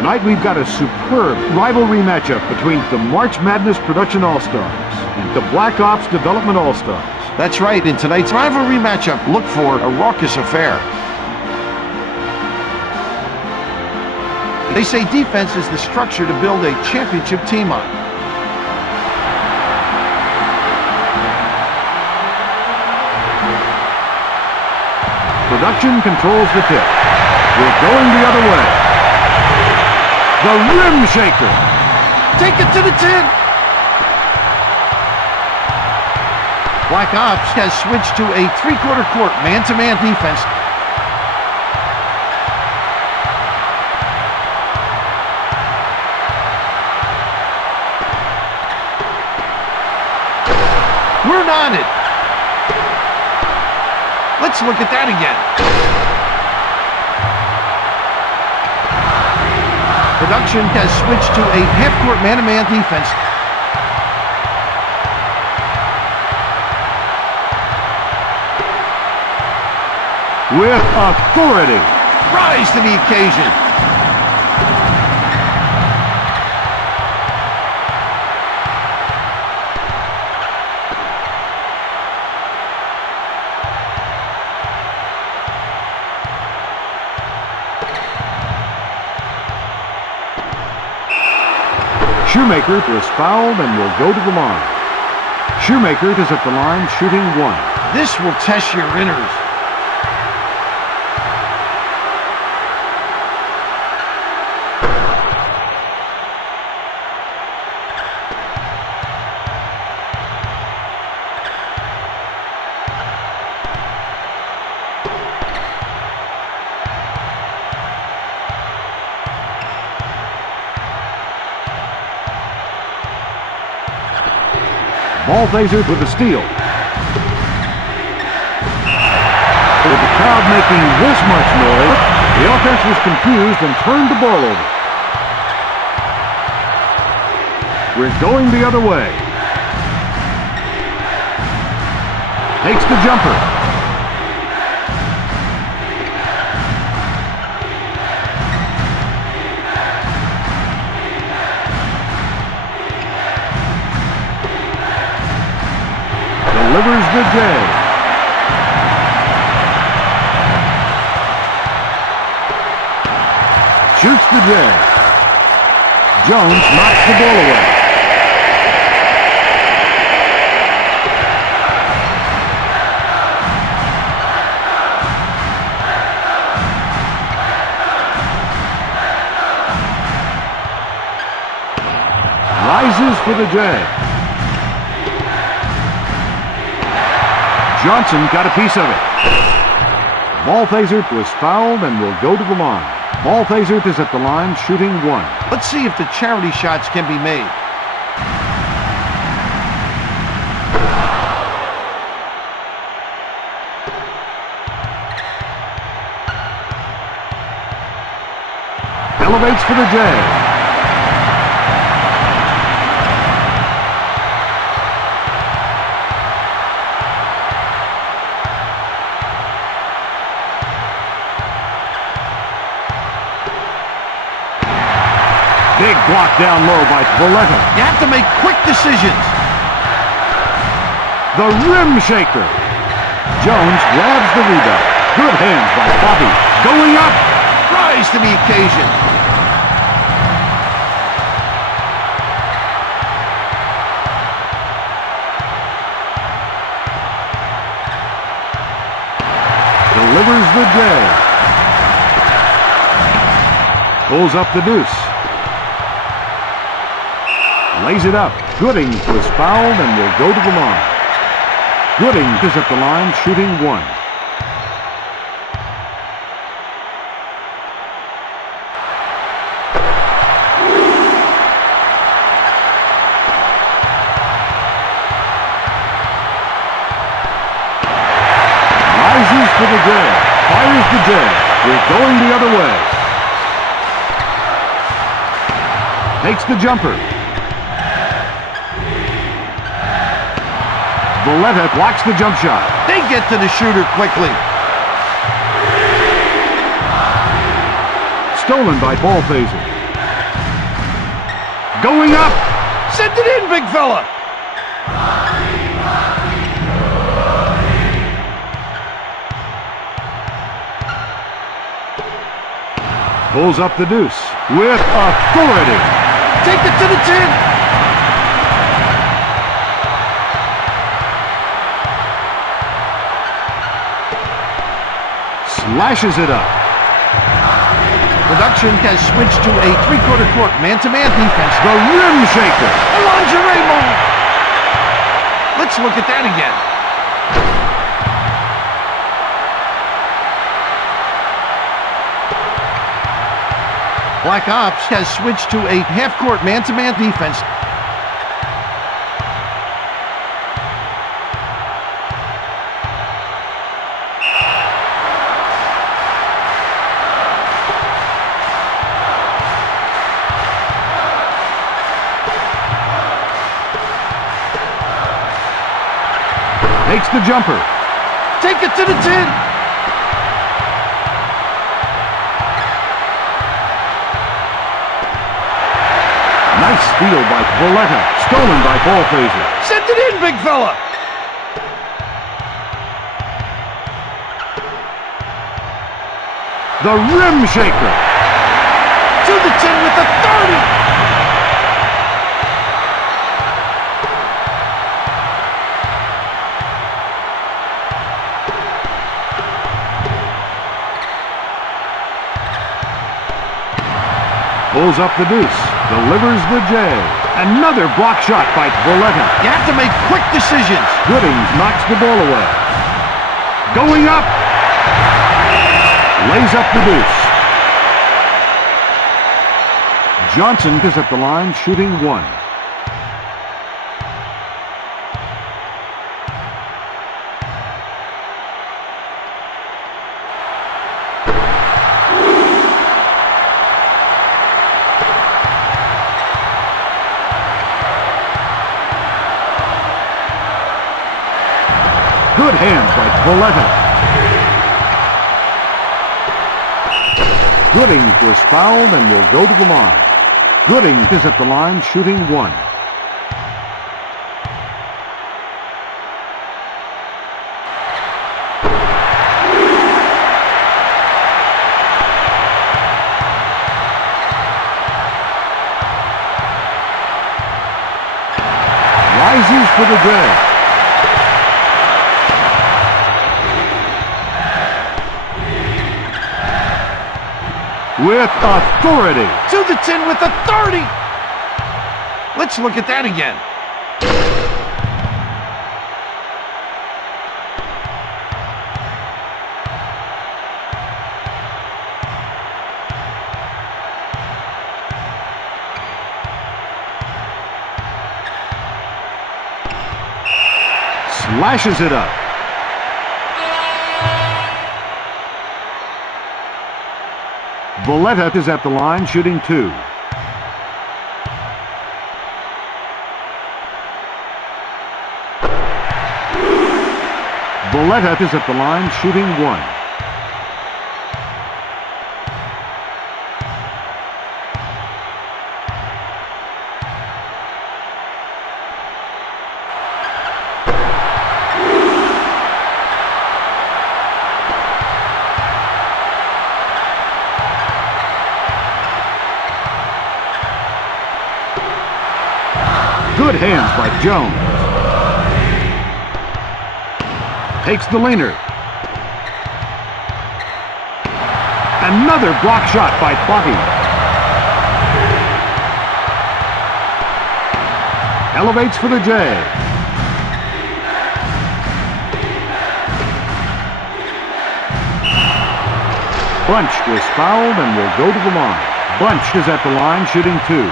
Tonight we've got a superb rivalry matchup between the March Madness Production All-Stars and the Black Ops Development All-Stars. That's right, in tonight's rivalry matchup, look for a raucous affair. They say defense is the structure to build a championship team on. Production controls the tip. We're going the other way. The rim shaker. Take it to the 10. Black Ops has switched to a three-quarter court man-to-man defense. We're on it. Let's look at that again. Production has switched to a half-court man-to-man defense. With authority. Rise to the occasion. Shoemaker is fouled and will go to the line. Shoemaker is at the line shooting 1. This will test your inners. Ball phaser with the steal. With the crowd making this much noise, the offense was confused and turned the ball over. We're going the other way. Takes the jumper. Delivers the J. Shoots the J. Jones knocks the ball away. Rises for the J. Johnson got a piece of it. Ball phaser was fouled and will go to the line. Ball phaser is at the line shooting 1. Let's see if the charity shots can be made. Elevates for the J. Big block down low by Valletta. You have to make quick decisions. The rim shaker. Jones grabs the rebound. Good hands by Bobby. Going up. Rise to the occasion. Delivers the J. Pulls up the deuce. Lays it up. Gooding was fouled and will go to the line. Gooding is at the line shooting 1. Rises for the J. Fires the J. We're going the other way. Takes the jumper. Valletta blocks the jump shot. They get to the shooter quickly. Stolen by ball phaser. Going up. Send it in, big fella. Pulls up the deuce with authority. Take it to the 10. Slashes it up. Production has switched to a three-quarter court man-to-man defense. The rim shaker. A lingerie move. Let's look at that again. Black Ops has switched to a half-court man-to-man defense. Takes the jumper. Take it to the 10. Nice steal by Valletta. Stolen by Ballphaser. Send it in, big fella. The rim shaker. To the 10 with the 30. Pulls up the deuce. Delivers the J. Another block shot by Valletta. You have to make quick decisions. Goodings knocks the ball away. Going up. Lays up the deuce. Johnson is at the line shooting one. Good hands by Valletta. Goodings was fouled and will go to the line. Goodings is at the line shooting one. Rises for the J. With authority. To the 10 with a 30. Let's look at that again. Slashes it up. Valletta is at the line shooting two. Valletta is at the line shooting one. Good hands by Jones. Takes the leaner. Another block shot by Plotty. Elevates for the J. Bunch was fouled and will go to the line. Bunch is at the line shooting two.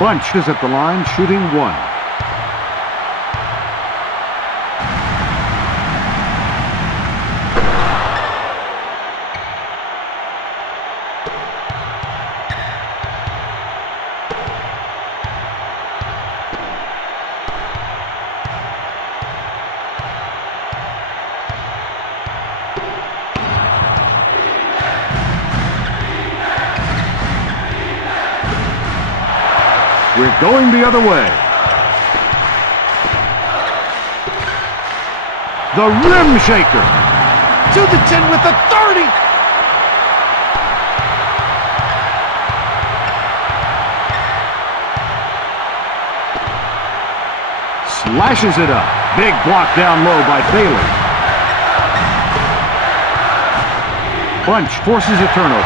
Bunch is at the line shooting one. We're going the other way. The rim shaker. To the 10 with authority. Slashes it up. Big block down low by Thaler. Bunch forces a turnover.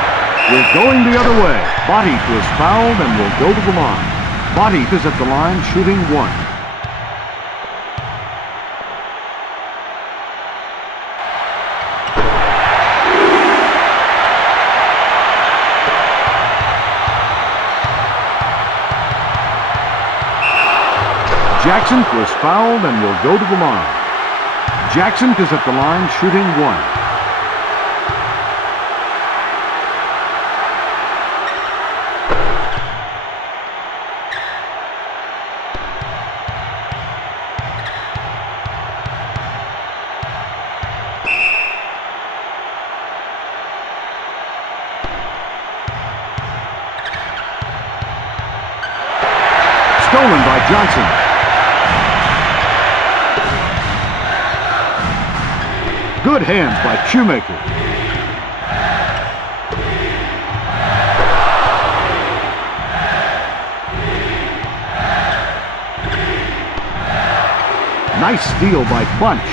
We're going the other way. Bodiet was fouled and will go to the line. Bodiet is at the line shooting 1. Jackson was fouled and will go to the line. Jackson is at the line shooting 1. Stolen by Johnson. Good hands by Shoemaker. Nice steal by Bunch.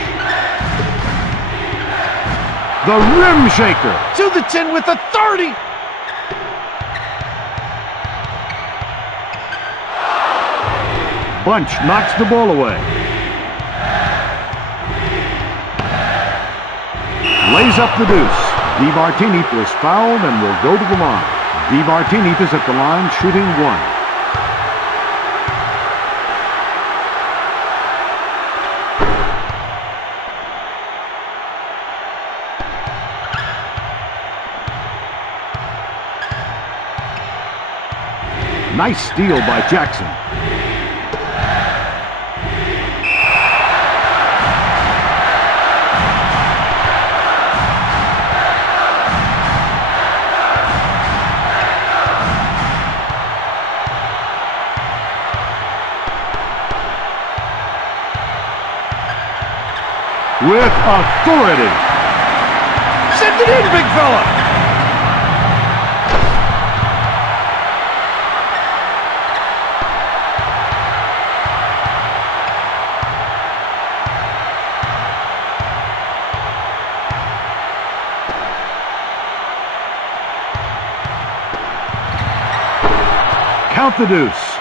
The rim shaker. To the 10 with authority. Bunch knocks the ball away. Lays up the deuce. DeMartini was fouled and will go to the line. DeMartini is at the line shooting 1. Nice steal by Jackson. With authority. Send it in, big fella. Count the deuce.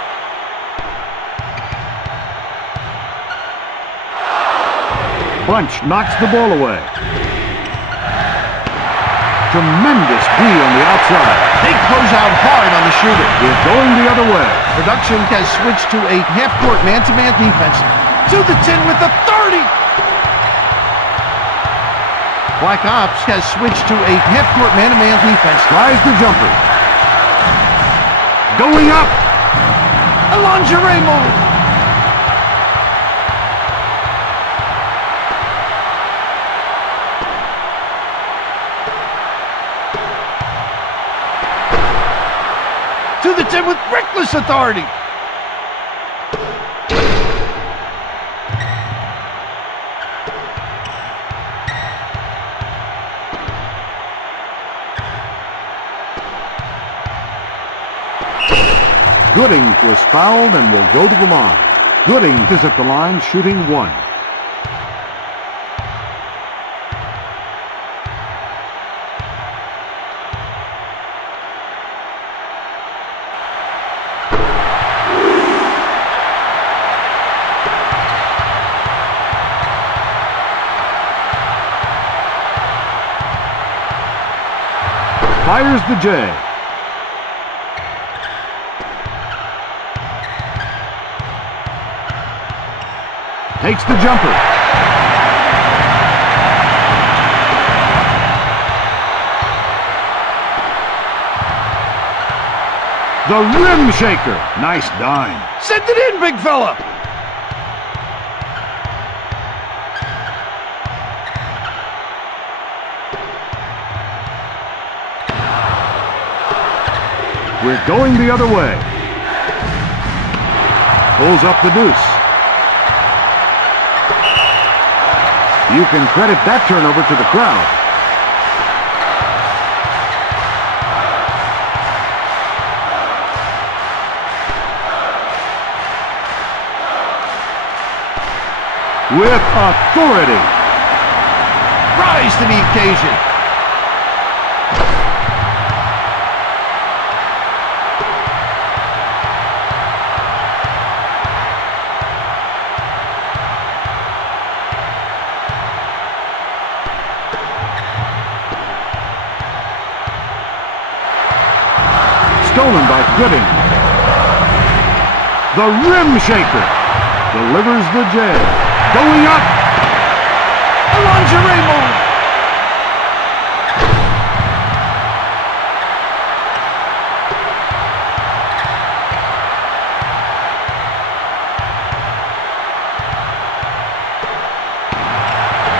Bunch knocks the ball away. Tremendous D on the outside. They close out hard on the shooter. We're going the other way. Production has switched to a half-court man-to-man defense. To the 10 with authority. Black Ops has switched to a half-court man-to-man defense. Tries the jumper. Going up. A lingerie move. To the 10 with reckless authority. Gooding was fouled and will go to the line. Gooding is at the line shooting 1. Fires the J. Takes the jumper. The rim shaker. Nice dime. Send it in, big fella. We're going the other way. pulls up the deuce. You can credit that turnover to the crowd. With authority. Rise to the occasion. Stolen by Gooding. The rim shaker delivers the J. Going up. A lingerie move.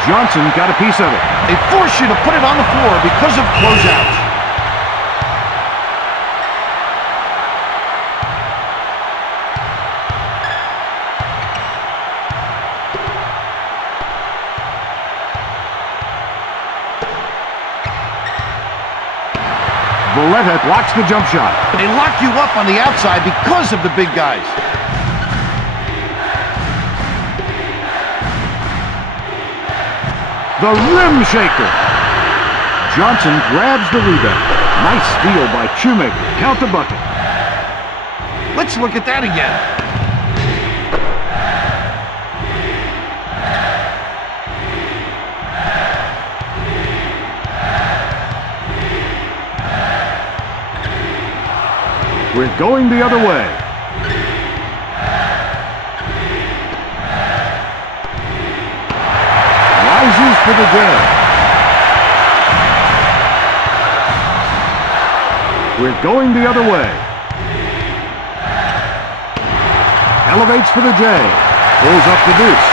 Johnson got a piece of it. They force you to put it on the floor because of closeouts. Valletta blocks the jump shot. They lock you up on the outside because of the big guys. The rim shaker. Johnson grabs the rebound. Nice steal by Shoemaker. Count the bucket. Let's look at that again. We're going the other way. Rises for the jab. We're going the other way. Elevates for the J. Pulls up the deuce.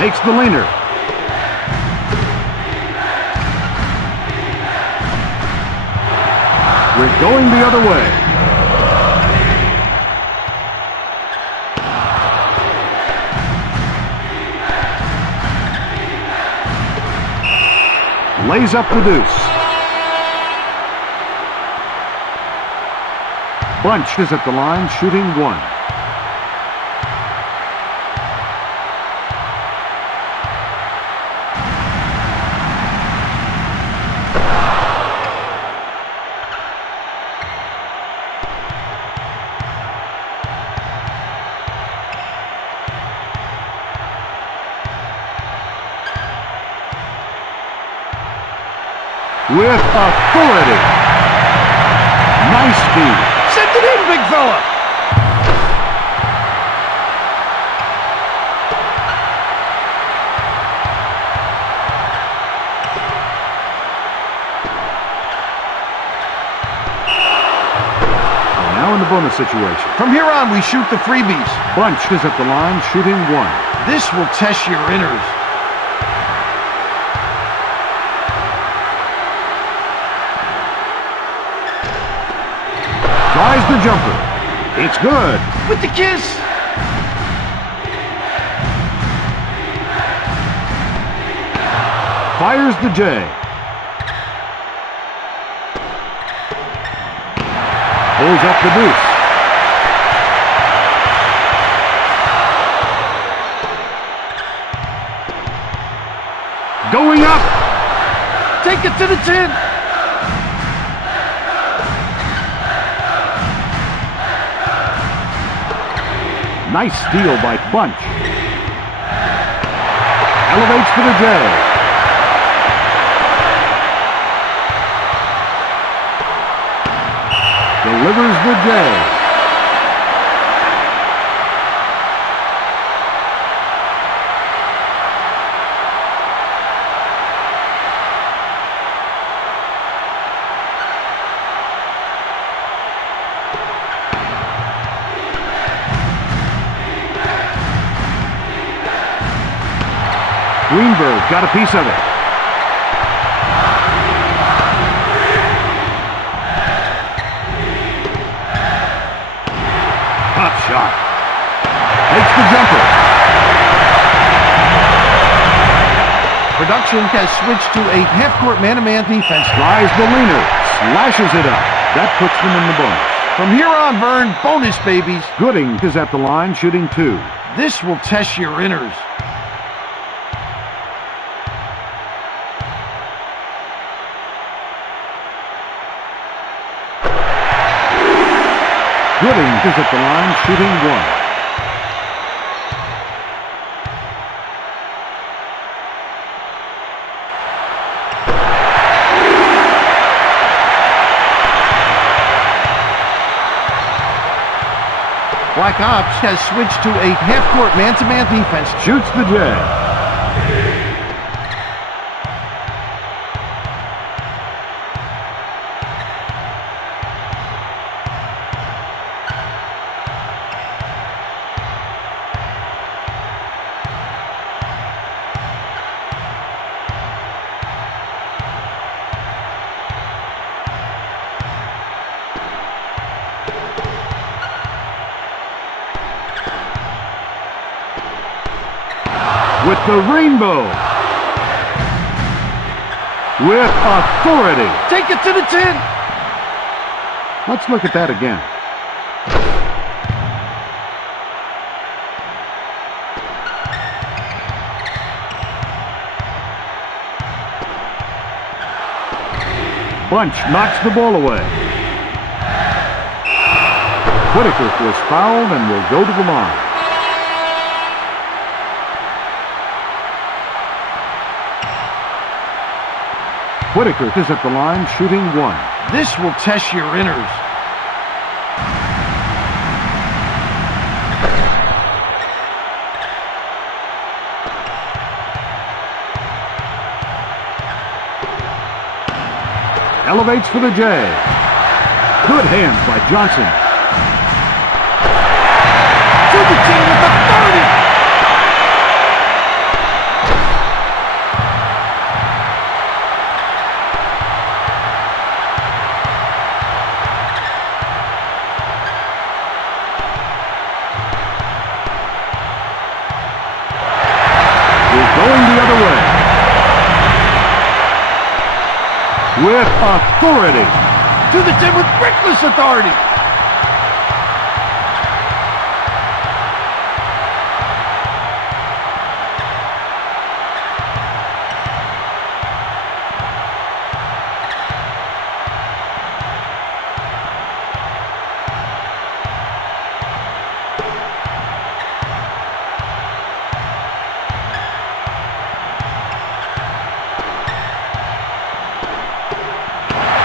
Takes the leaner. We're going the other way. Lays up the deuce. Bunch is at the line, shooting one. With authority. Nice feed. Send it in, big fella. We're now in the bonus situation. From here on, we shoot the freebies. Bunch is at the line, shooting one. This will test your inners. Tries the jumper. It's good. With the kiss. Fires the J. Pulls up the deuce. Going up. Take it to the 10. Nice steal by Bunch. Elevates for the J. Delivers the J. Greenberg got a piece of it. action has switched to a half-court man-to-man defense. Tries the leaner. Slashes it up. That puts them in the bonus. From here on, Vern, bonus babies. Gooding is at the line shooting 2. This will test your inners. Gooding is at the line shooting 1. Black Ops has switched to a half-court man-to-man defense. Shoots the J. With the rainbow. With authority. Take it to the 10. Let's look at that again. Bunch knocks the ball away. Whitaker was fouled and will go to the line. Whitaker is at the line shooting 1. This will test your inners. Elevates for the J. Good hands by Johnson. To the 10 with the 30. Going the other way. With authority. To the 10 with reckless authority.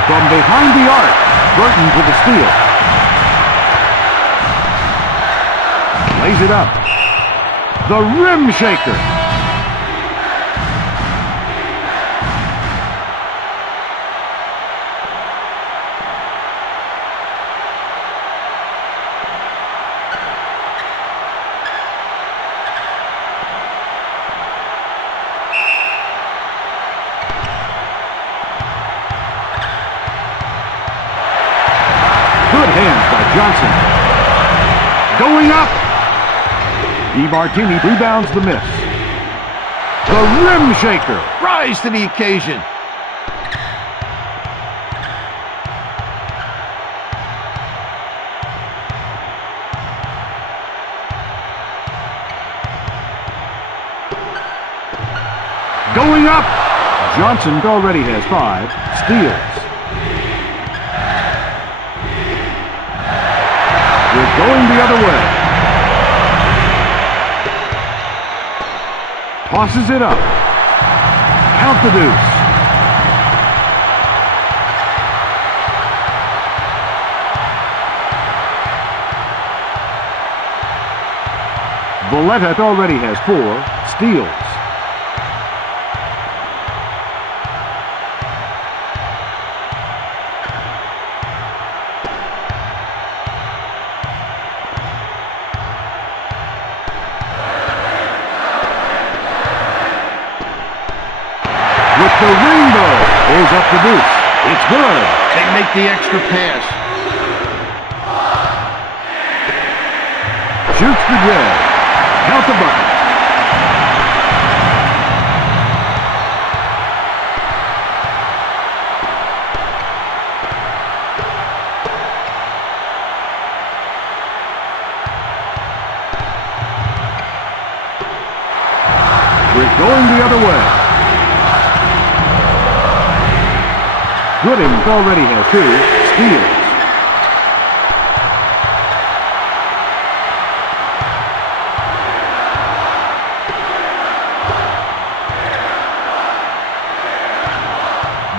From behind the arc, Burton for the steal. Lays it up. The rim shaker. Good hands by Johnson. Going up. DiMartini rebounds the miss. The rim shaker. Rise to the occasion. Going up. Johnson already has 5. Steals. We're going the other way. Tosses it up. Count the deuce. Valletta already has 4. Steals. With the rainbow, pulls up the deuce. It's good. They make the extra pass. Shoots the J. Count the bucket. Gooding already has 2 steals.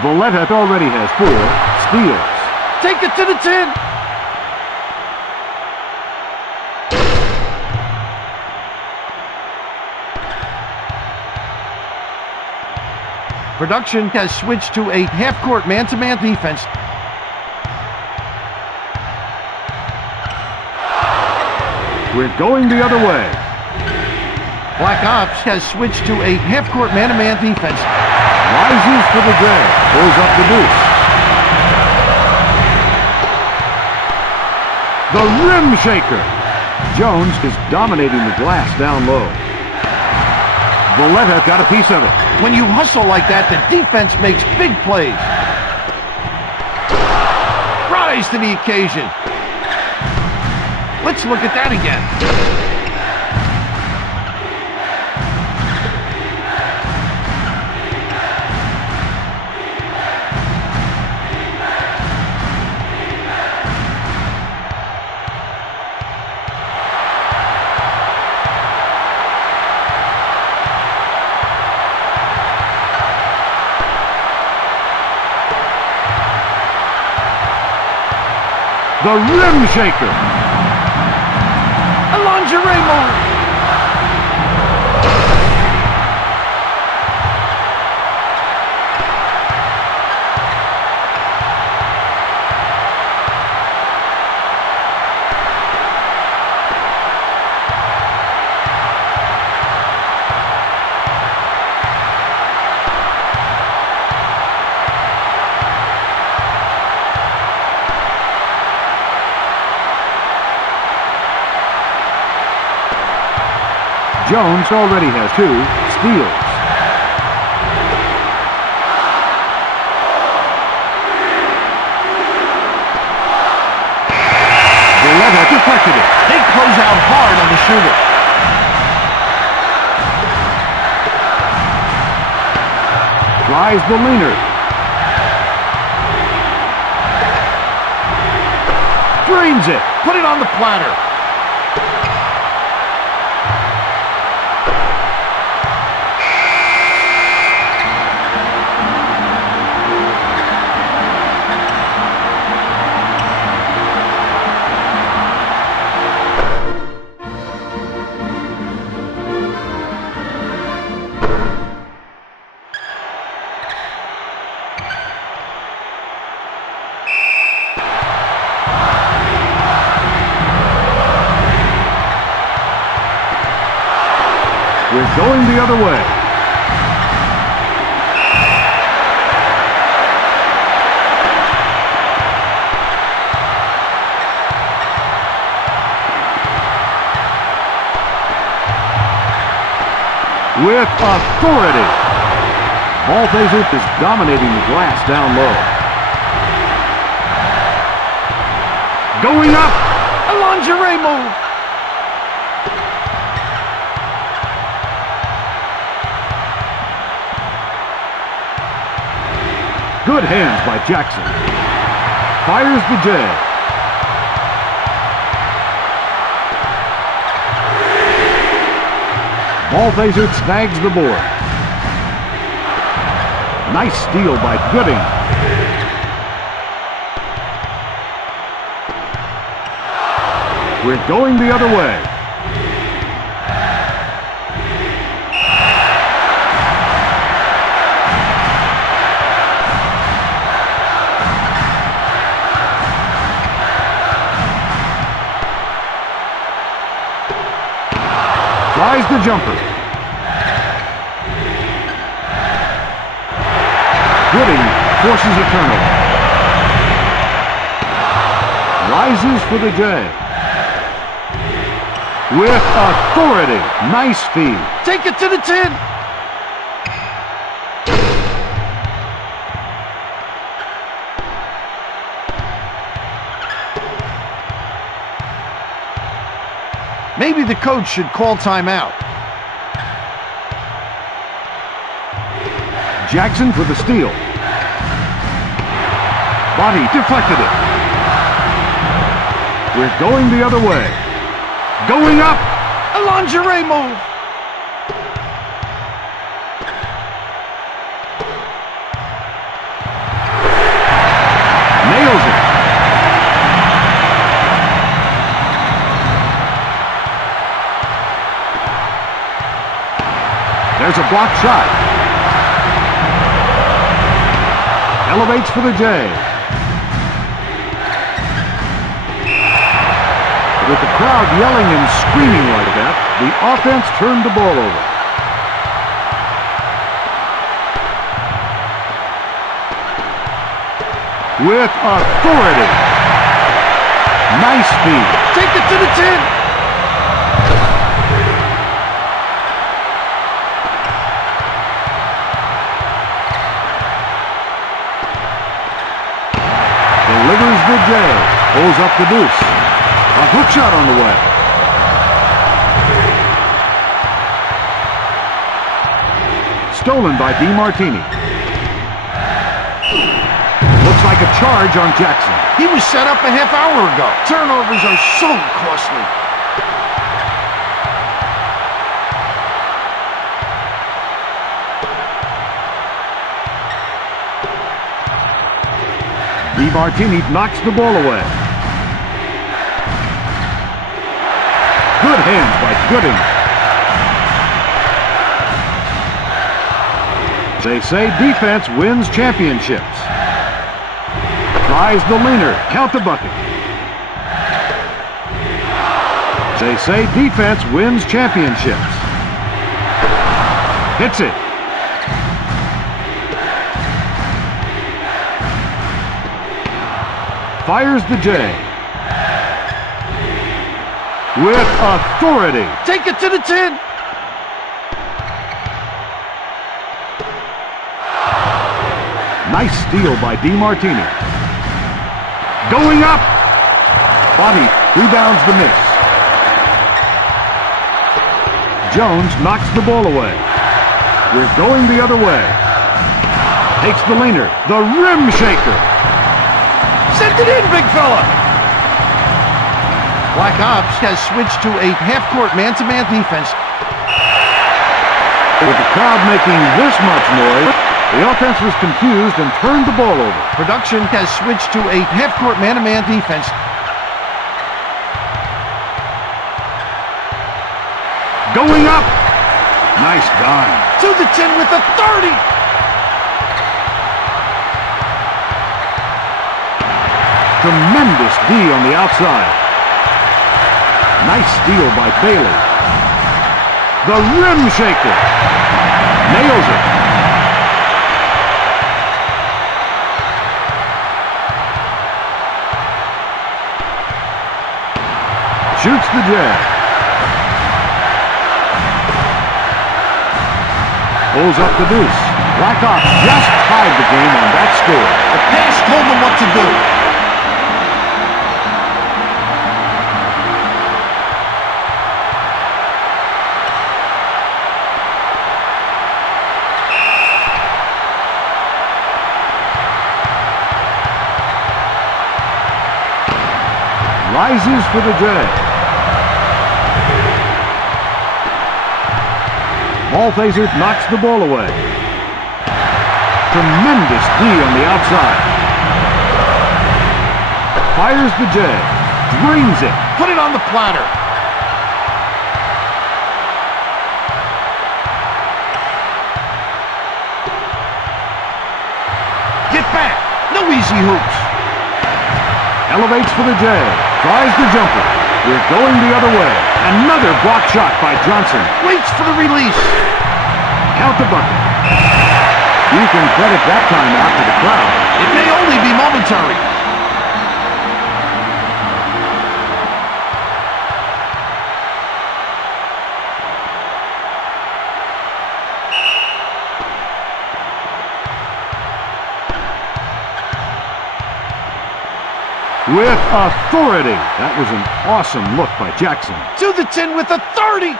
Valletta already has 4 steals. Take it to the 10. Production has switched to a half-court man-to-man defense. We're going the other way. Black Ops has switched to a half-court man-to-man defense. Rises for the drag. Pulls up the deuce. The rim shaker. Jones is dominating the glass down low. Valletta got a piece of it. When you hustle like that, the defense makes big plays. Rise to the occasion. Let's look at that again. The rim shaker. A lingerie move. Jones already has 2 steals. Valletta deflected it. They close out hard on the shooter. Tries the leaner. Drains it. Put it on the platter. We're going the other way. With authority. Balthazar is dominating the glass down low. Going up. A lingerie move. Good hands by Jackson. Fires the J. Balthazar snags the board. Nice steal by Gooding. We're going the other way. Tries the jumper. Gooding forces a turnover. Rises for the J. With authority. Nice feed. Take it to the 10. Maybe the coach should call timeout. Jackson for the steal. Body deflected it. We're going the other way. Going up. A lingerie move. Nails it. There's a blocked shot. Elevates for the J. With the crowd yelling and screaming like that, the offense turned the ball over. With authority. Nice feed. Take it to the 10. Delivers the J. Pulls up the deuce. A hook shot on the way. Stolen by DiMartini. Looks like a charge on Jackson. He was set up a half hour ago. Turnovers are so costly. DiMartini knocks the ball away. Good hands by Gooding. They say defense wins championships. Tries the leaner. Count the bucket. They say defense wins championships. Hits it. Fires the J. With authority. Take it to the 10. Nice steal by DiMartini. Going up. Body rebounds the miss. Jones knocks the ball away. We're going the other way. Takes the leaner. The rim shaker. Send it in, big fella. Black Ops has switched to a half-court man-to-man defense. With the crowd making this much noise, the offense was confused and turned the ball over. Production has switched to a half-court man-to-man defense. Going up. Nice dime. To the 10 with a 30. Tremendous D on the outside. Nice steal by Bailey. The rim shaker. Nails it. Shoots the jab. Pulls up the deuce. Black Ops just tied the game on that score. The pass told them what to do. Rises for the J. Malthaser knocks the ball away. Tremendous D on the outside. Fires the J. Brings it. Put it on the platter. Get back. No easy hoops. Elevates for the J. Tries the jumper. We're going the other way. Another block shot by Johnson. Waits for the release. Count the bucket. You can credit that timeout to the crowd. It may only be momentary. With authority. That was an awesome look by Jackson. To the 10 with a 30.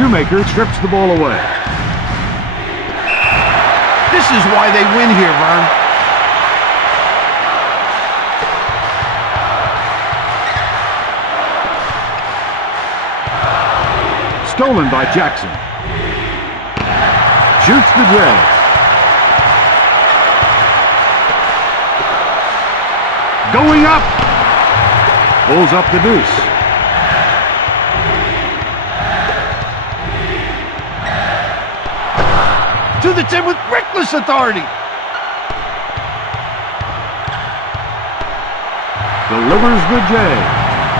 Shoemaker strips the ball away. This is why they win here, Vern. Stolen by Jackson. Shoots the drag. Going up. Pulls up the deuce. To the 10 with reckless authority. Delivers the J.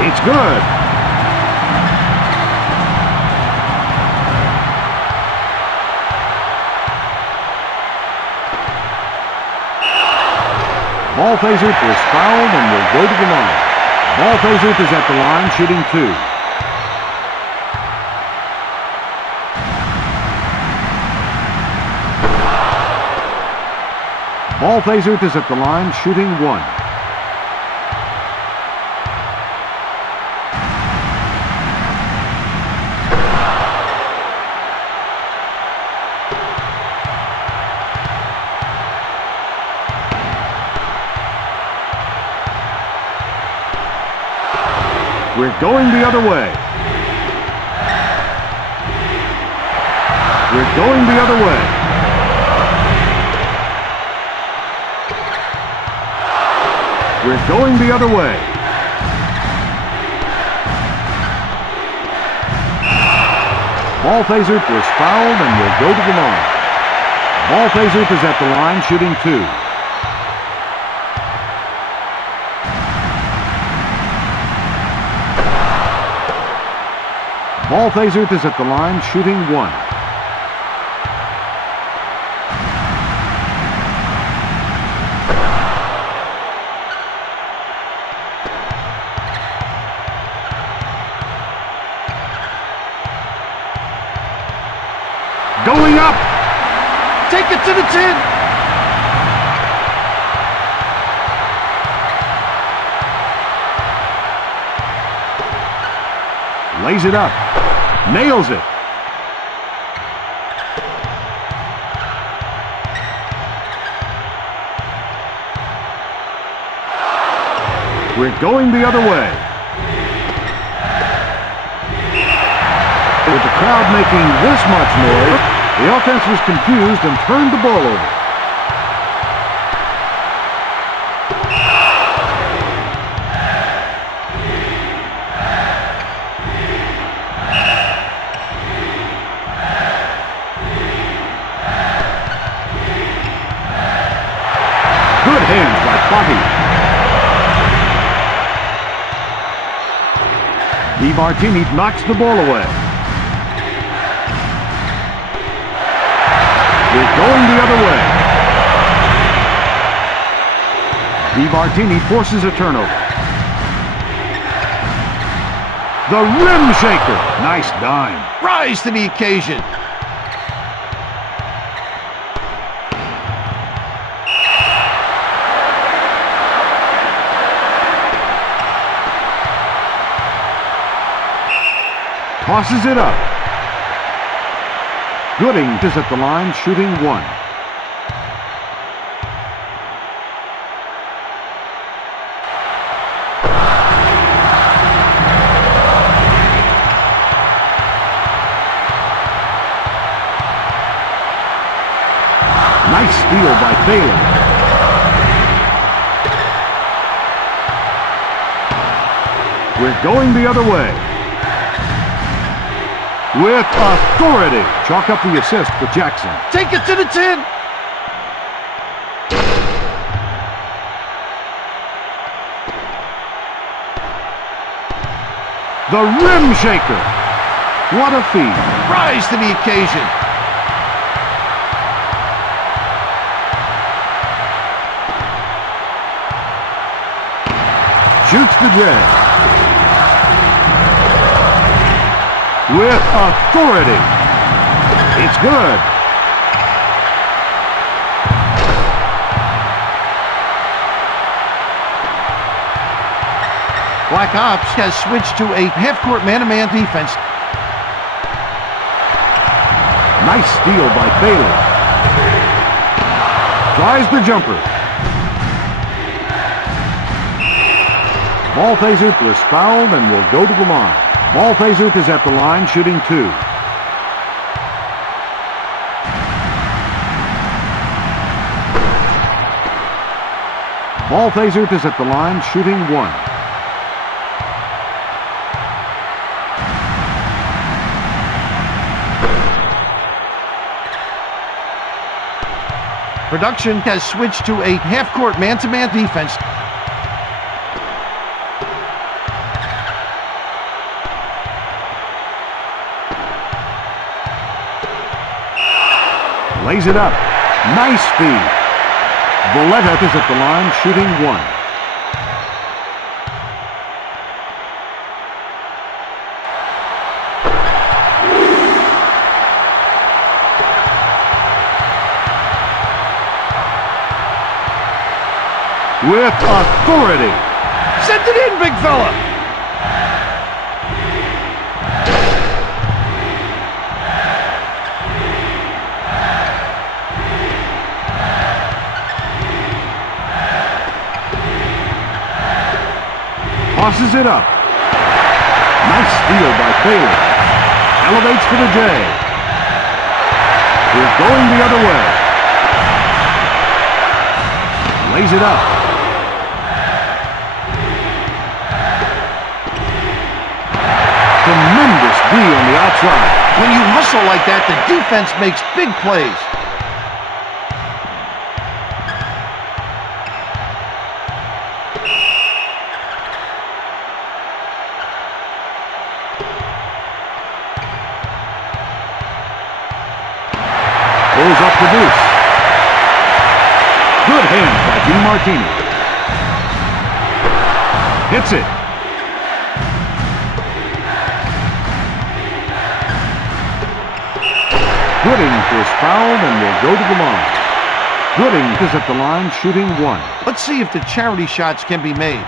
It's good. Malthaser is fouled and will go to the line. Malthaser is at the line shooting 2. Malthaser is at the line shooting 1. We're going the other way. We're going the other way. We're going the other way. Malthaser was fouled and will go to the line. Malthaser is at the line shooting 2. Malthaser is at the line shooting 1. Going up. Take it to the 10. Lays it up. Nails it. We're going the other way. With the crowd making this much noise, the offense was confused and turned the ball over. Good hands by Plotty. DiMartini knocks the ball away. We're going the other way. DiMartini forces a turnover. The rim shaker. Nice dime. Rise to the occasion. Tosses it up. Gooding is at the line shooting 1. Nice steal by Thaler. We're going the other way. With authority. Chalk up the assist for Jackson. Take it to the 10. The rim shaker. What a feat. Rise to the occasion. Shoots the drag. With authority. It's good. Black Ops has switched to a half-court man-to-man defense. Nice steal by Bailey. Tries the jumper. Malthazup was fouled and will go to the line. Malthazup is at the line shooting 2. Malthazup is at the line shooting 1. Production has switched to a half-court man-to-man defense. Lays it up. Nice feed. Valletta is at the line shooting 1. With authority. Send it in, big fella. Tosses it up. Nice steal by Bailey. Elevates for the J. He's going the other way. Lays it up. Tremendous D on the outside. When you hustle like that, the defense makes big plays. Goes up the deuce. Good hands by DiMartini. Hits it. Gooding is fouled and will go to the line. Gooding is at the line shooting 1. Let's see if the charity shots can be made.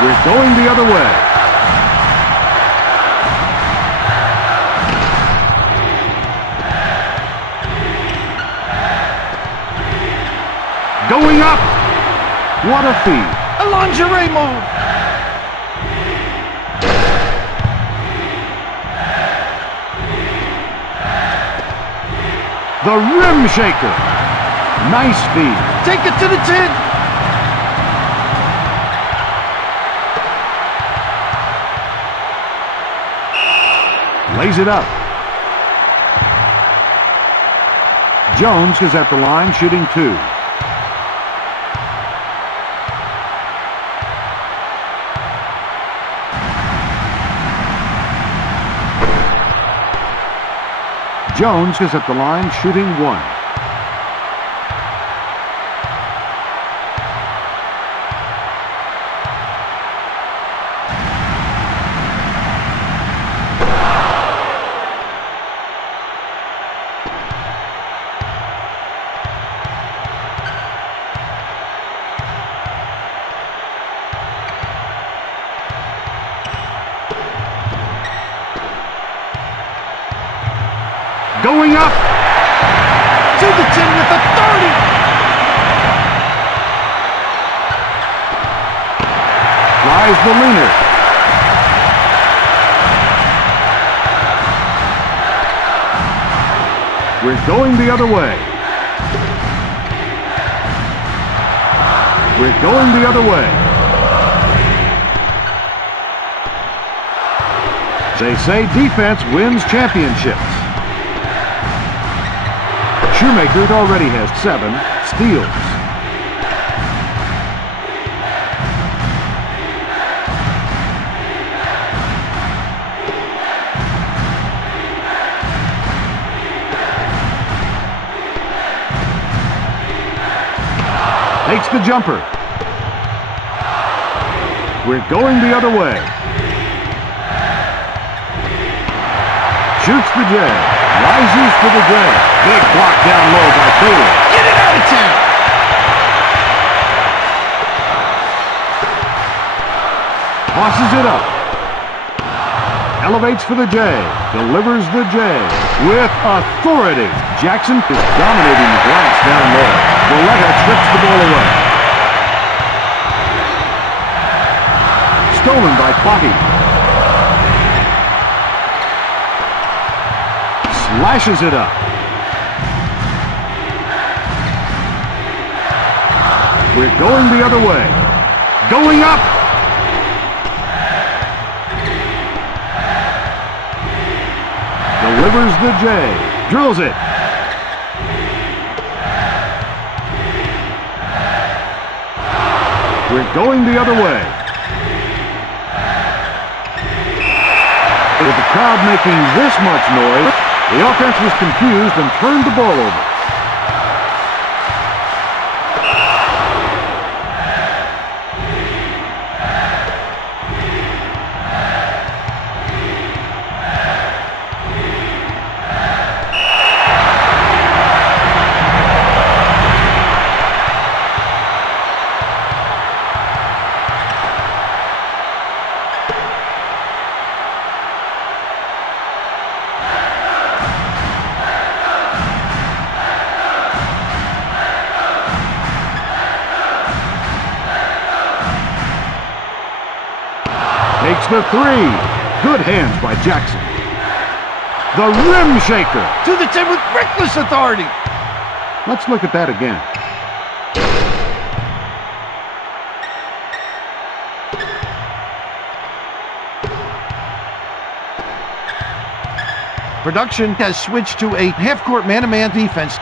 We're going the other way. Going up. What a feed. A lingerie move. The rim shaker. Nice feed. Take it to the 10. Lays it up. Jones is at the line shooting 2. Jones is at the line shooting 1. Going up. To the 10 with authority. Flies the leaner. We're going the other way. We're going the other way. They say defense wins championships. Shoemaker already has 7 steals. Takes the jumper. We're going the other way. Shoots the J. Rises for the J. Big block down low by Bailey. Get it out of town. Tosses it up. Elevates for the J. Delivers the J with authority. Jackson is dominating the glass down there. Valletta trips the ball away. Stolen by Botti. Slashes it up. We're going the other way. Going up. Delivers the J. Drills it. We're going the other way. With the crowd making this much noise, the offense was confused and turned the ball over. Takes the three. Good hands by Jackson. The rim shaker. To the 10 with reckless authority. Let's look at that again. Production has switched to a half-court man-to-man defense.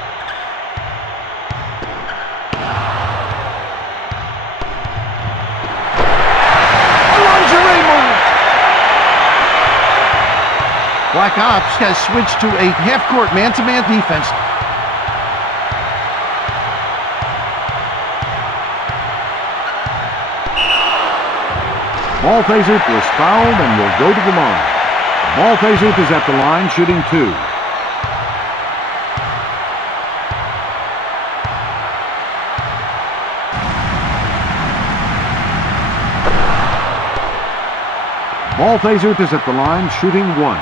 Black Ops has switched to a half-court man-to-man defense. Ball Phaser was fouled and will go to the line. Ball Phaser is at the line shooting 2. Ball Phaser is at the line shooting 1.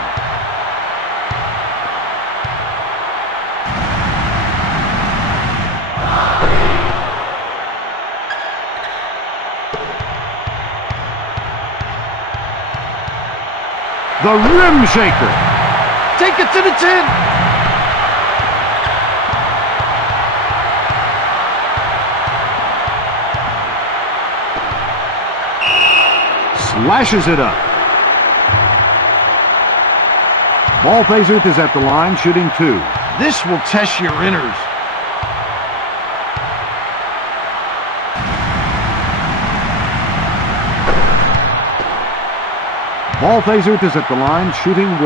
The rim shaker. Take it to the 10. Slashes it up. Ball Phaser is at the line shooting 2. This will test your inners. Ball Phaser is at the line shooting 1.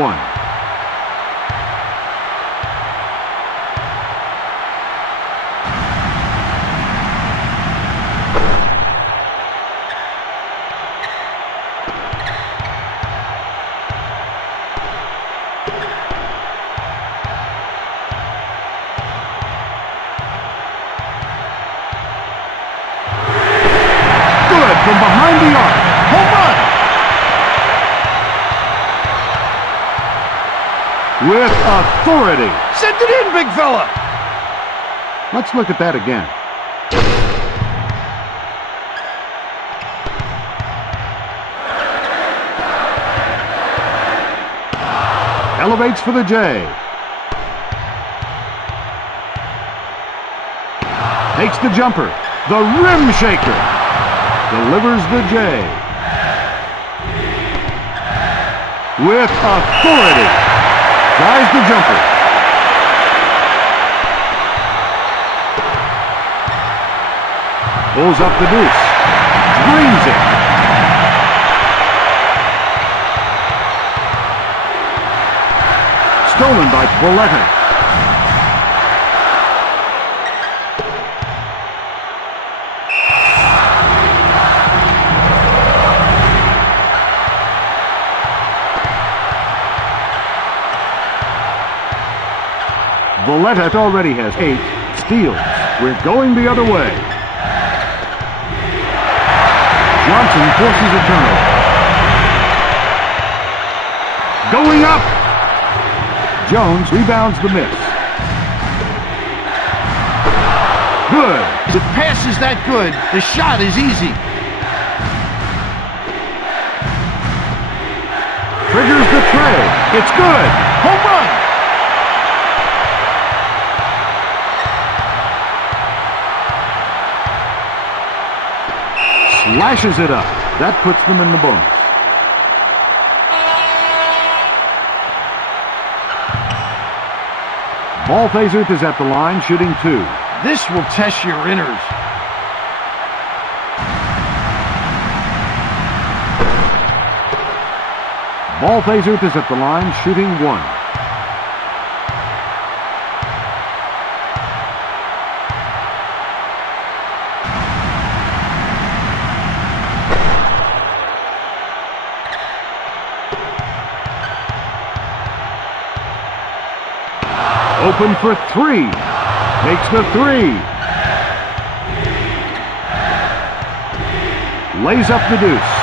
Good from behind the arc. Home run! With authority. Send it in, big fella. Let's look at that again. Elevates for the J. Takes the jumper. The rim shaker. Delivers the J. With authority. Tries the jumper. Pulls up the deuce. Drains it. Stolen by Valletta. Valletta already has 8 steals. We're going the other way. Johnson forces a turnover. going up. Jones rebounds the miss. Good. The pass is that good. The shot is easy. Triggers the tray. It's good. Home run. Slashes it up. That puts them in the bonus. Ball Phasert is at the line, shooting 2. This will test your inners. Ball Phasert is at the line, shooting 1. Open for 3. Takes the 3. Lays up the deuce.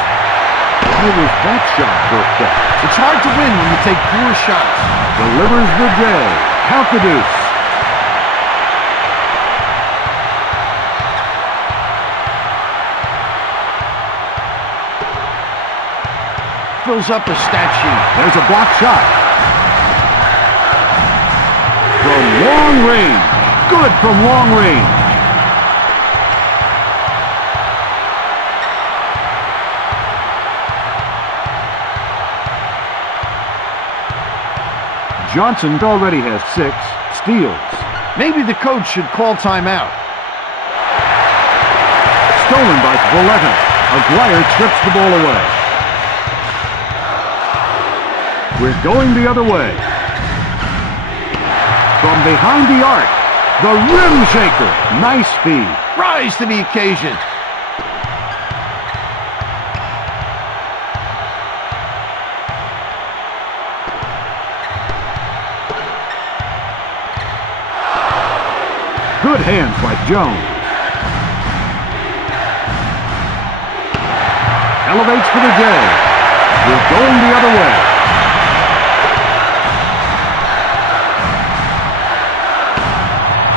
Why was that shot worked up? It's hard to win when you take poor shots. Delivers the J. Count the deuce. Fills up a stat sheet. There's a block shot. From long range. Good from long range. Johnson already has 6 steals. Maybe the coach should call timeout. Stolen by Valletta. Aguirre trips the ball away. We're going the other way. From behind the arc, the rim shaker. Nice feed. Rise to the occasion. Good hands by Jones. Elevates for the J. We're going the other way.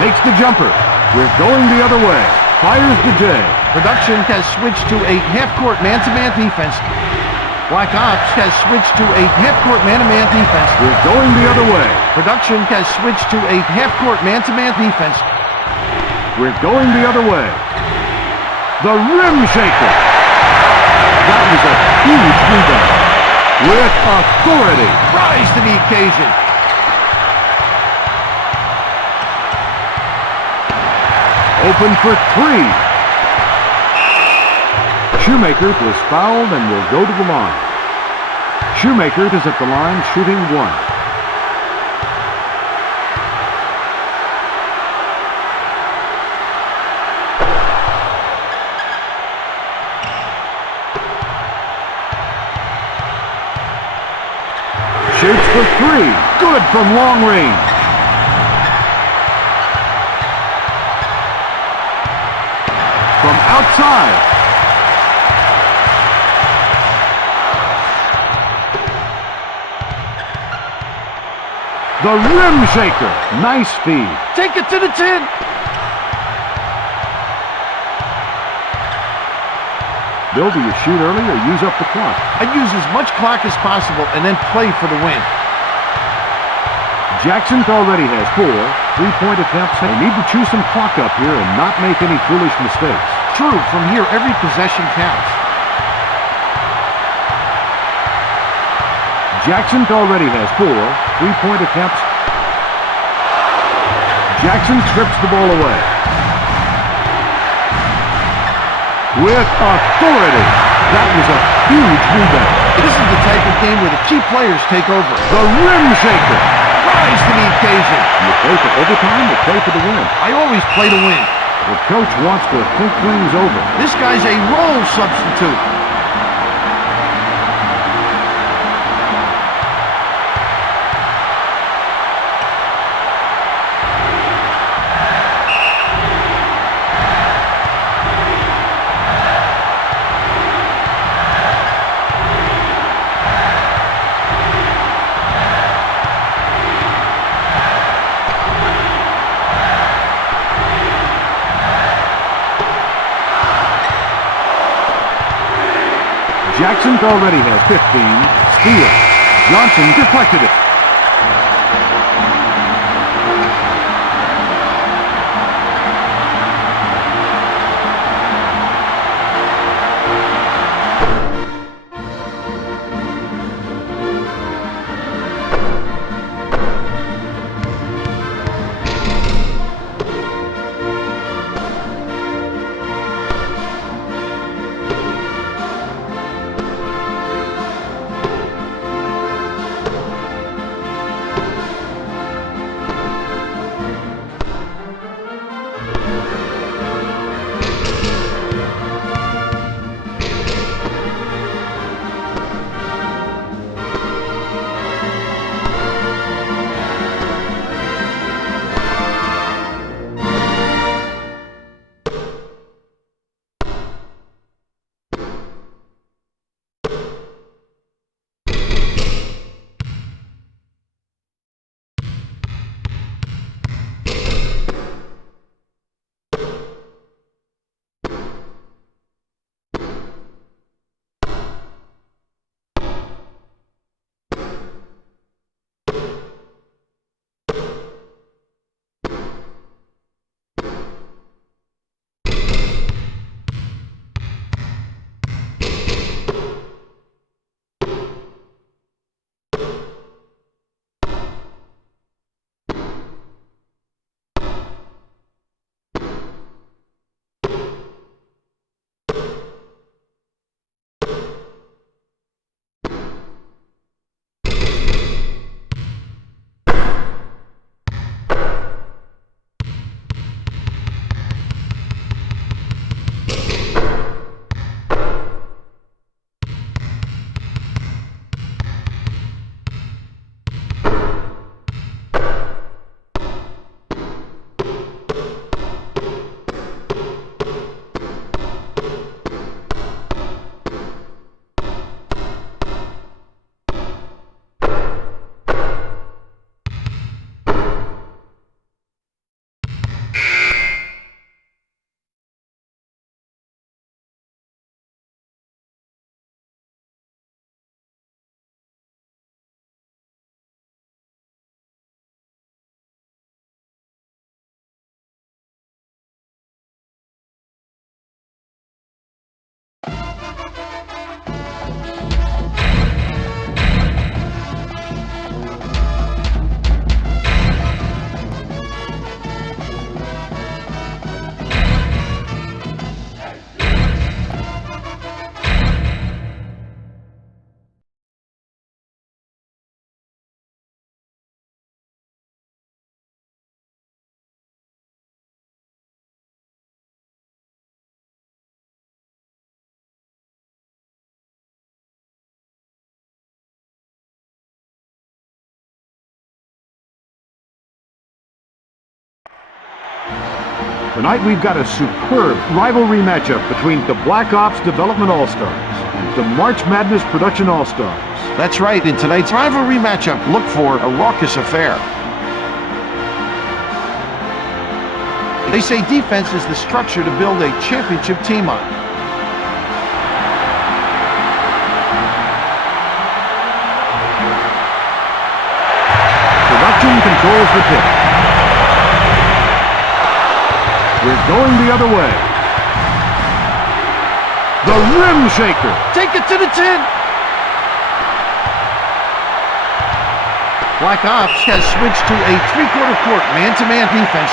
Takes the jumper. We're going the other way. Fires the J. Production has switched to a half-court man-to-man defense. Black Ops has switched to a half-court man-to-man defense. We're going the other way. Production has switched to a half-court man-to-man defense. We're going the other way. The rim shaker. That was a huge rebound. With authority. Rise to the occasion. Open for 3. Shoemaker was fouled and will go to the line. Shoemaker is at the line, shooting 1. Shoots for 3. Good from long range. From outside. The rim shaker. Nice feed. Take it to the 10. Bill, do you shoot early or use up the clock? I use as much clock as possible and then play for the win. Jackson already has 4 3-point attempts. They need to chew some clock up here and not make any foolish mistakes. True, from here every possession counts. Jackson already has 4 3-point attempts. Jackson strips the ball away. With authority. That was a huge rebound. This is the type of game where the key players take over. The rim shaker. Rise to the occasion. You play for overtime, you play for the win. I always play to win. The coach wants to think things over. This guy's a role substitute. Johnson already has 15 steals. Johnson deflected it. Tonight we've got a superb rivalry matchup between the Black Ops Development All-Stars and the March Madness Production All-Stars. That's right, in tonight's rivalry matchup, look for a raucous affair. They say defense is the structure to build a championship team on. Production controls the tip. We're going the other way. The rim shaker. Take it to the 10. Black Ops has switched to a three-quarter court man-to-man defense.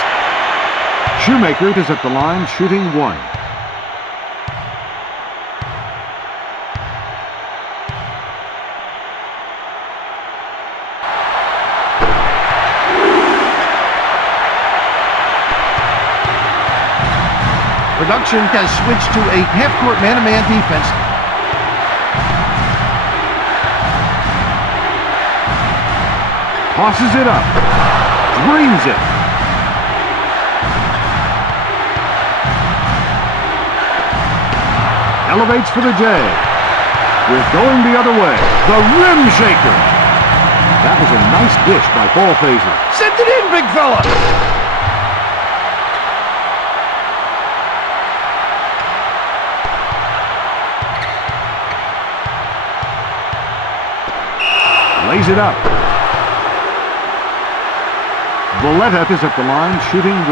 Shoemaker is at the line shooting one. Production has switched to a half-court man-to-man defense. Tosses it up. Drains it. Elevates for the J. We're going the other way. The rim shaker. That was a nice dish by Ball Phaser. Send it in, big fella. Lays it up. Valletta is at the line, shooting 1.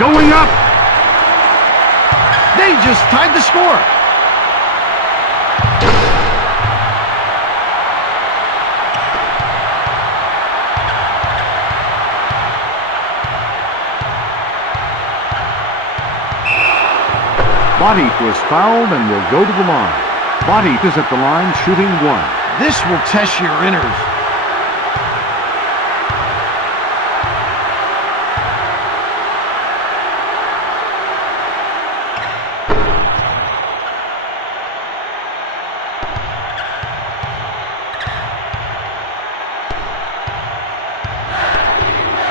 Going up! They just tied the score. Bodief was fouled and will go to the line. Bodief is at the line, shooting 1. This will test your inners.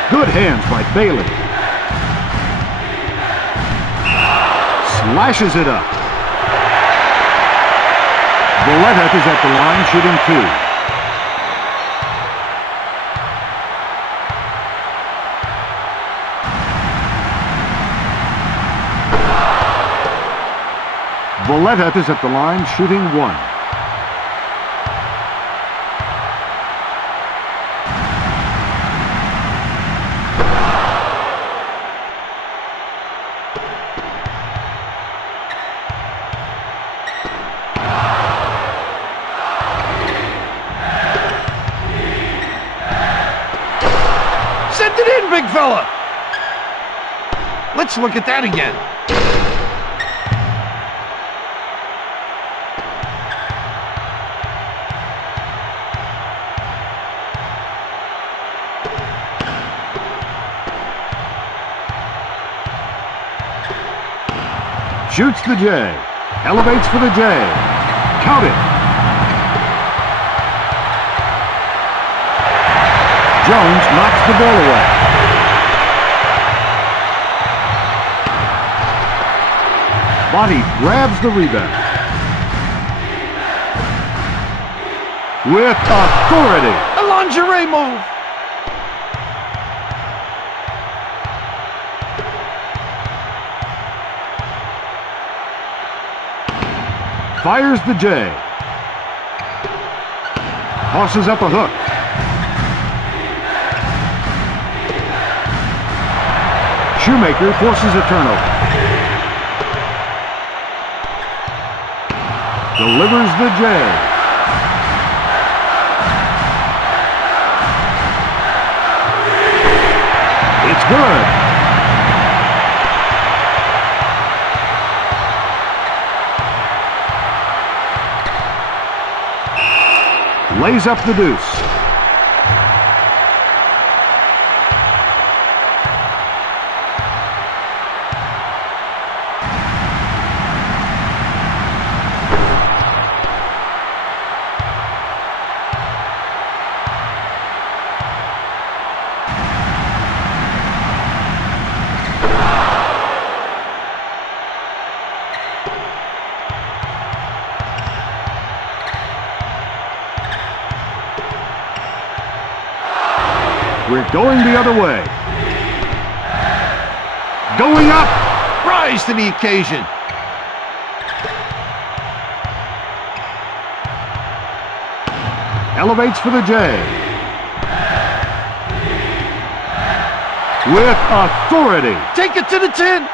Good hands by Bailey. Slashes it up. Valletta is at the line, shooting 2. Valletta is at the line, shooting 1. Send it in, big fella. Let's look at that again. Shoots the J. Elevates for the J. Count it. Jones knocks the ball away. Bodief grabs the rebound. With authority. A lingerie move. Fires the J. Tosses up a hook. Shoemaker forces a turnover. Delivers the J. It's good. Lays up the deuce. We're going the other way. Going up. Rise to the occasion. Elevates for the J. With authority. Take it to the 10.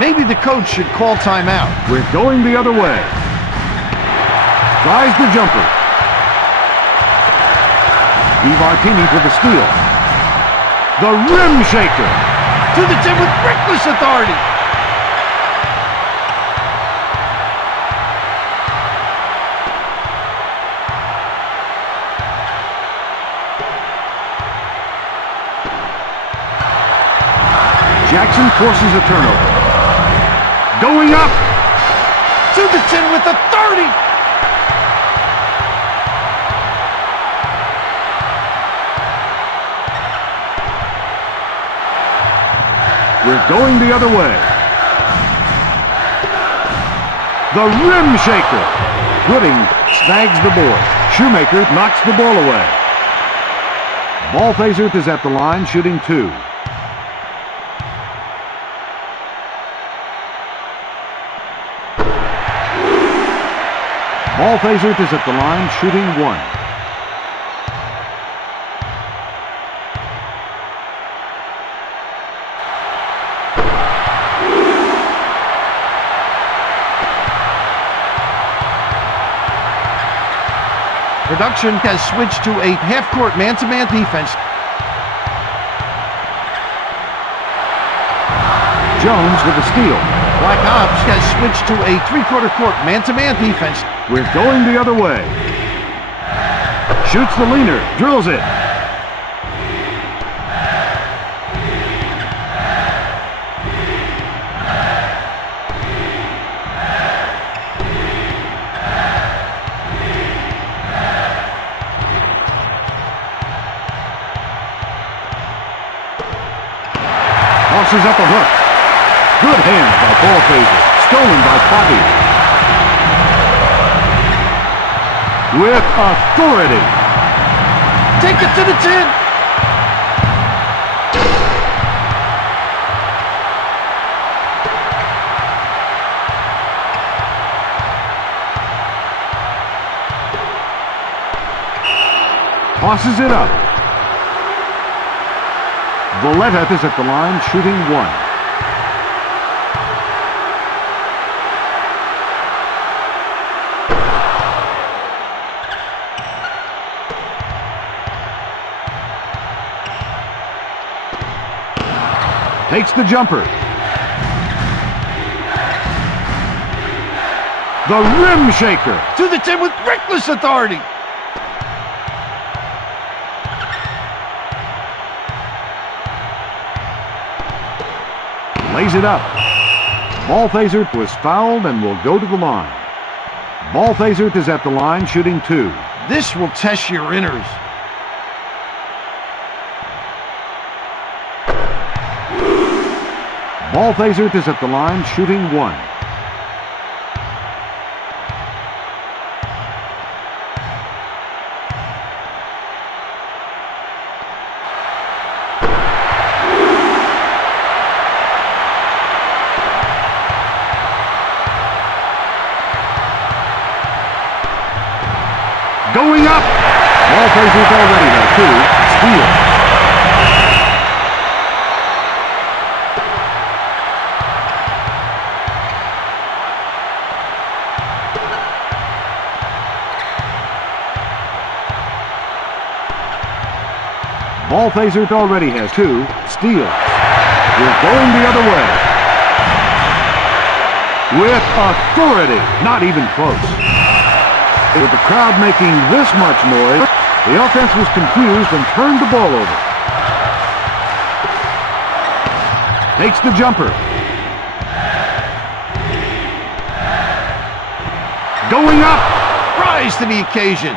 Maybe the coach should call timeout. We're going the other way. Tries the jumper. DiMartini for the steal. The rim shaker. To the 10 with reckless authority. Jackson forces a turnover. Going up. To the 10 with authority. We're going the other way. The rim shaker. Gooding snags the board. Shoemaker knocks the ball away. Balthazar is at the line shooting 2. Balthazar is at the line shooting 1. Production has switched to a half-court man-to-man defense. Jones with a steal. Black Ops has switched to a three-quarter court man-to-man defense. We're going the other way. Shoots the leaner. Drills it. Tosses up a hook. Good hands by Balthazar. Stolen by Potty. With authority. Take it to the 10. Tosses it up. Valletta is at the line shooting 1. Takes the jumper. The rim shaker. To the 10 with reckless authority. Lays it up. Balthazar was fouled and will go to the line. Balthazar is at the line shooting 2. This will test your inners. Balthazar is at the line shooting 1. Going up. Balthazar's already got 2. Steal. Balthazar already has 2. Steal. We're going the other way. With authority. Not even close. With the crowd making this much noise, the offense was confused and turned the ball over. Takes the jumper. Going up. Rise to the occasion.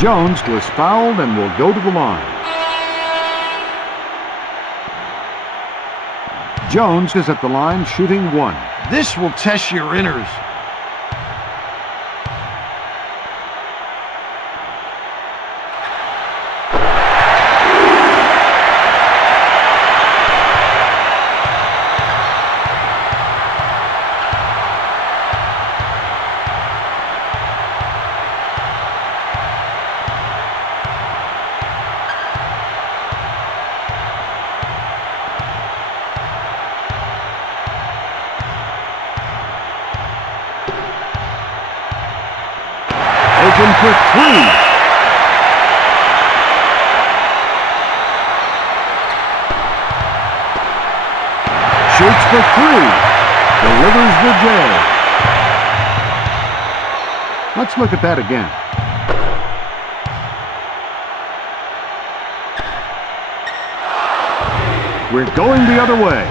Jones was fouled and will go to the line. Jones is at the line shooting 1. This will test your inners. Open for 3. Shoots for 3. Delivers the J. Let's look at that again. We're going the other way.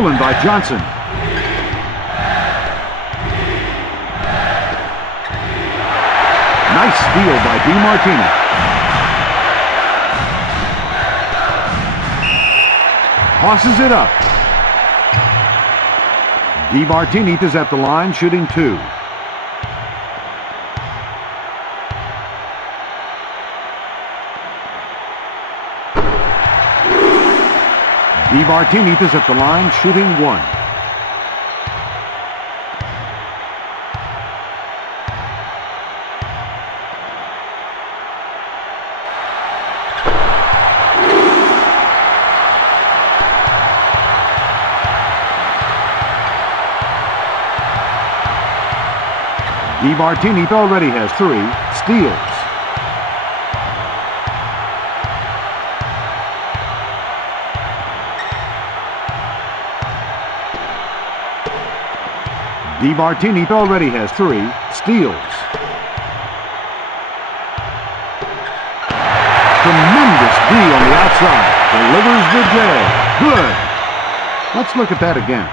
Stolen by Johnson. Nice steal by DiMartini. Tosses it up. DiMartini is at the line, shooting 2. DiMartini is at the line, shooting 1. DiMartini already has 3 steals. DiMartini already has 3 steals. Tremendous D on the outside. Delivers the J. Good. Let's look at that again.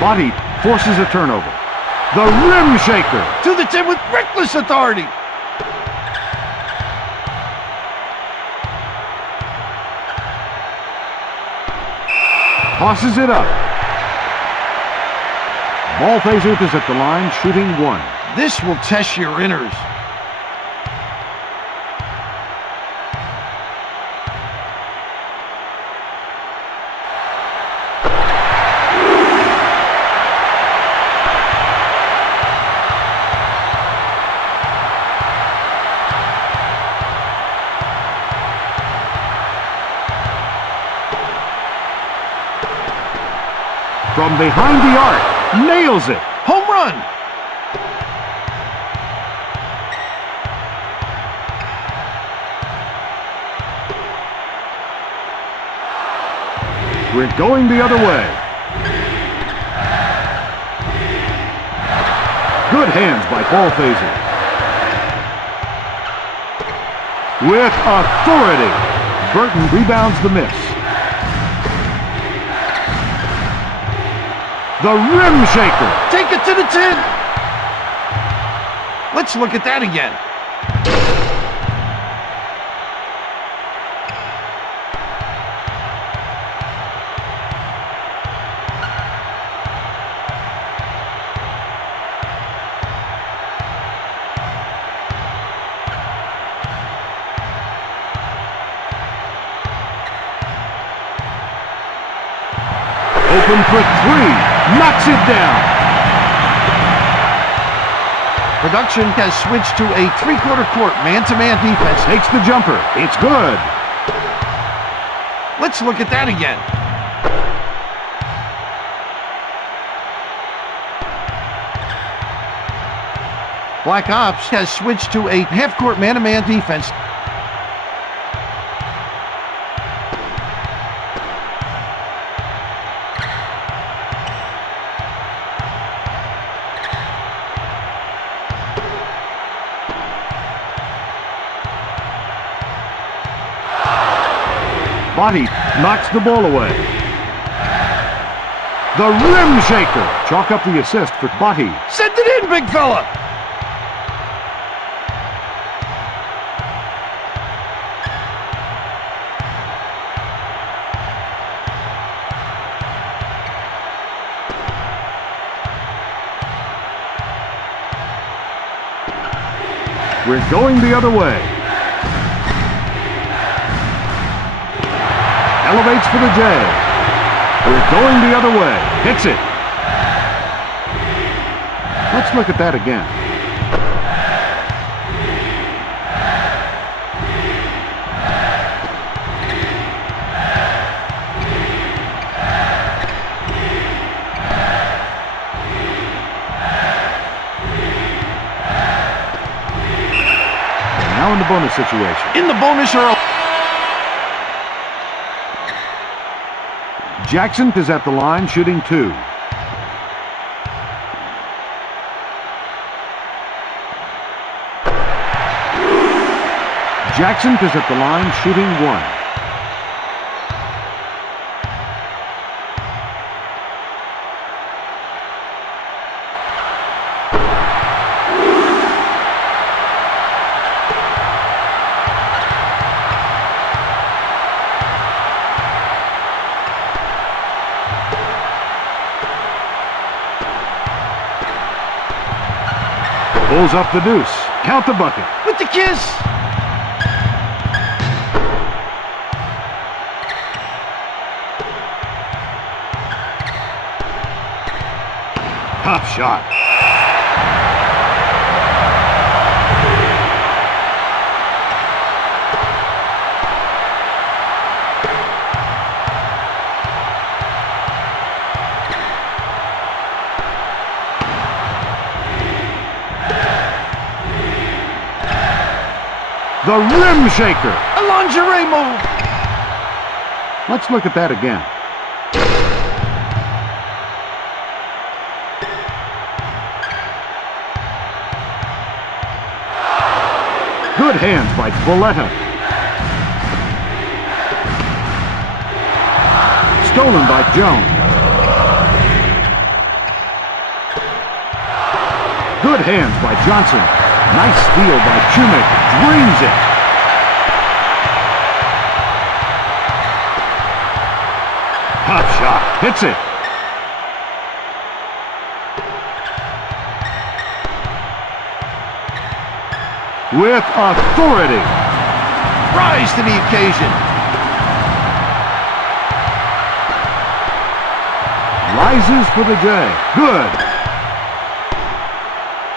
Body forces a turnover. The rim shaker. To the 10 with reckless authority. Tosses it up. Ball phaser is at the line, shooting 1. This will test your inners. From behind the arc, nails it. Home run. We're going the other way. Good hands by ball phaser. With authority. Burton rebounds the miss. The rim shaker. Take it to the 10. Let's look at that again. Open for 3. Knocks it down. Production has switched to a 3/4 court man-to-man defense. Takes the jumper. It's good. Let's look at that again. Black Ops has switched to a half-court man-to-man defense. Body knocks the ball away. The rim shaker. Chalk up the assist for Body. Send it in, big fella. We're going the other way. Elevates for the J. We're going the other way. Hits it. Let's look at that again. They're now in the bonus situation. In the bonus early. Jackson is at the line shooting 2. Jackson is at the line shooting 1. Pulls up the deuce. Count the bucket. With the kiss. Tough shot. The rim shaker. A lingerie move. Let's look at that again. Good hands by Valletta. Stolen by Jones. Good hands by Johnson. Nice steal by Shoemaker. Brings it. Tough shot. Hits it. With authority. Rise to the occasion. Rises for the J. Good.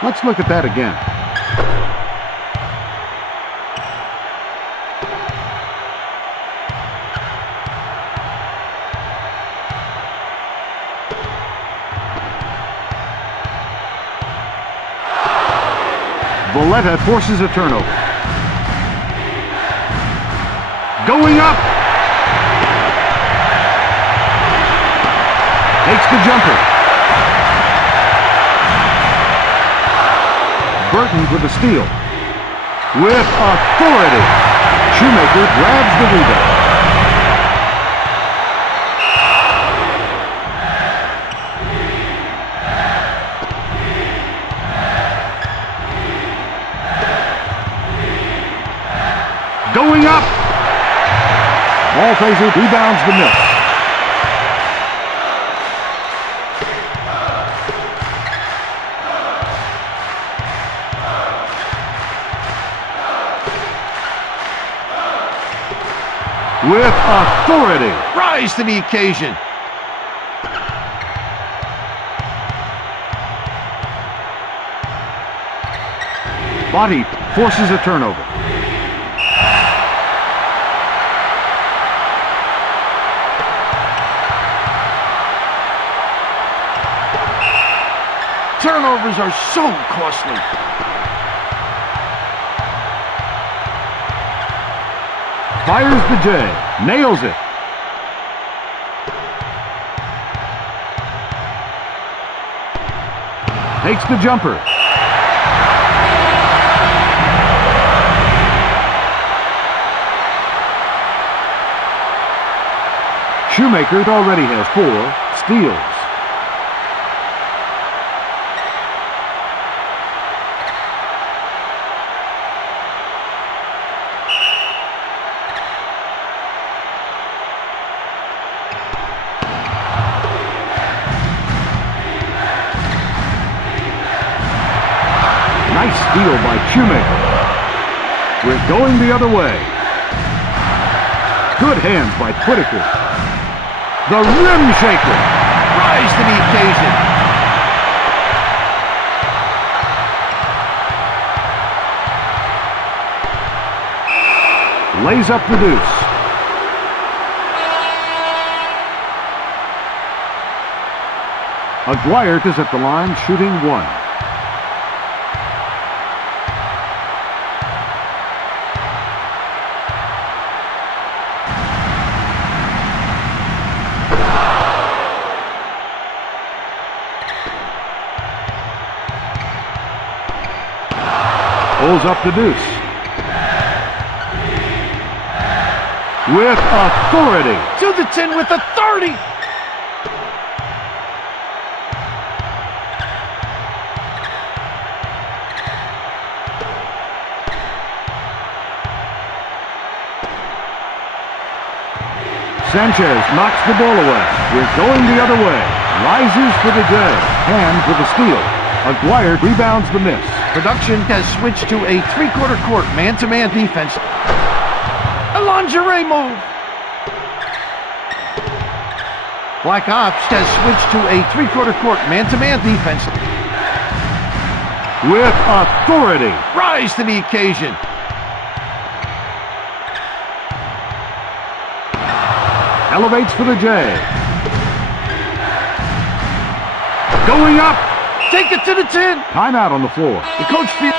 Let's look at that again. Valletta forces a turnover. Going up. Takes the jumper. Burton with the steal. With authority. Shoemaker grabs the rebound. Going up. Ball phaser rebounds the miss. With authority. Rise to the occasion. Body forces a turnover. Turnovers are so costly. Fires the J. Nails it. Takes the jumper. Shoemaker already has 4 steals. Nice steal by Shoemaker. We're going the other way. Good hands by Whitaker. The rim shaker. Rise to the occasion. Lays up the deuce. Aguirre is at the line shooting 1. Pulls up the deuce. With authority. To the 10 with authority. Sanchez knocks the ball away. We're going the other way. Rises for the J. And for the steal. Aguirre rebounds the miss. Production has switched to a three-quarter court man-to-man defense. A lingerie move. Black Ops has switched to a three-quarter court man-to-man defense. With authority. Rise to the occasion. Elevates for the J. Going up. Take it to the 10. Timeout on the floor. The coach feels...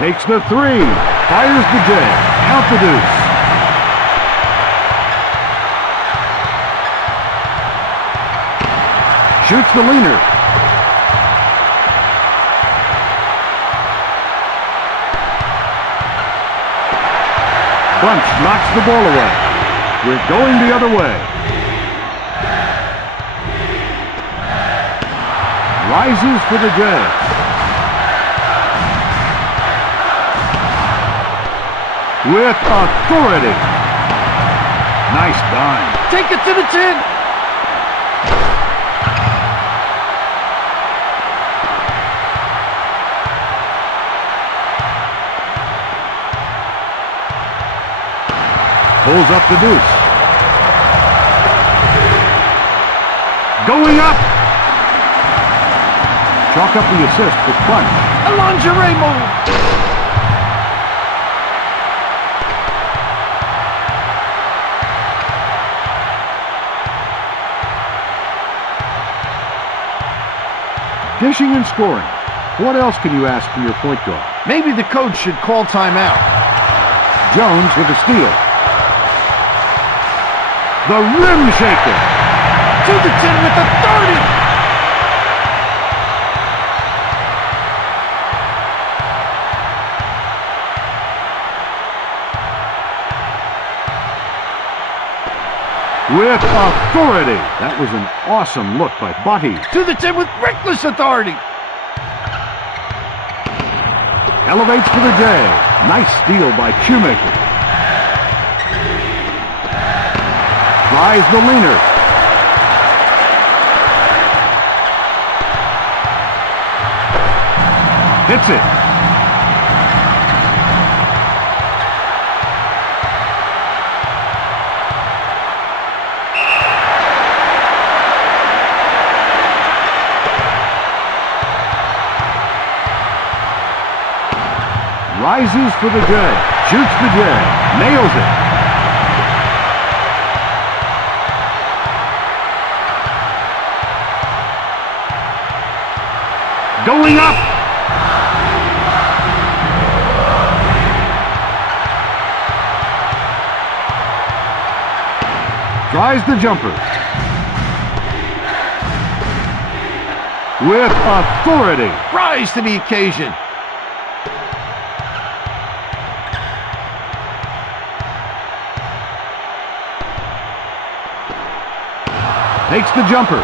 Takes the three. Fires the J. Count the deuce. Shoots the leaner. Bunch knocks the ball away. We're going the other way. Rises for the J. With authority. Nice dime. Take it to the 10. Pulls up the deuce. Going up. Chalk up the assist with Bunch. A lingerie move. Dishing and scoring. What else can you ask from your point guard? Maybe the coach should call timeout. Jones with a steal. The rim shaker. To the 10 with authority. With authority. That was an awesome look by Butty. To the 10 with reckless authority. Elevates for the J. Nice steal by Shoemaker. Tries the leaner. Hits it. Rises for the J. Shoots the J. Nails it. Going up. Tries the jumper. With authority. Rise to the occasion. Takes the jumper.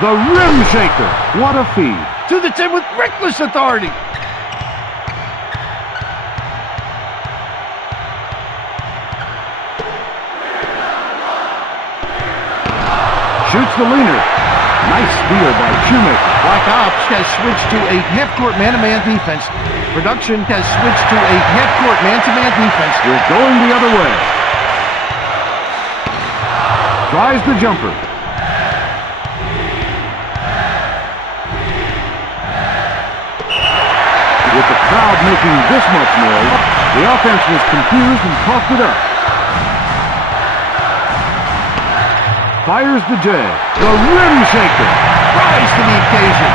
The rim shaker. What a feed. To the 10 with reckless authority. Shoots the leaner. Nice steal by Shoemaker. Black Ops has switched to a half-court man-to-man defense. Production has switched to a half-court man-to-man defense. We're going the other way. Tries the jumper. With the crowd making this much noise, the offense was confused and tossed it up. Fires the J. The rim shaker. Rise to the occasion.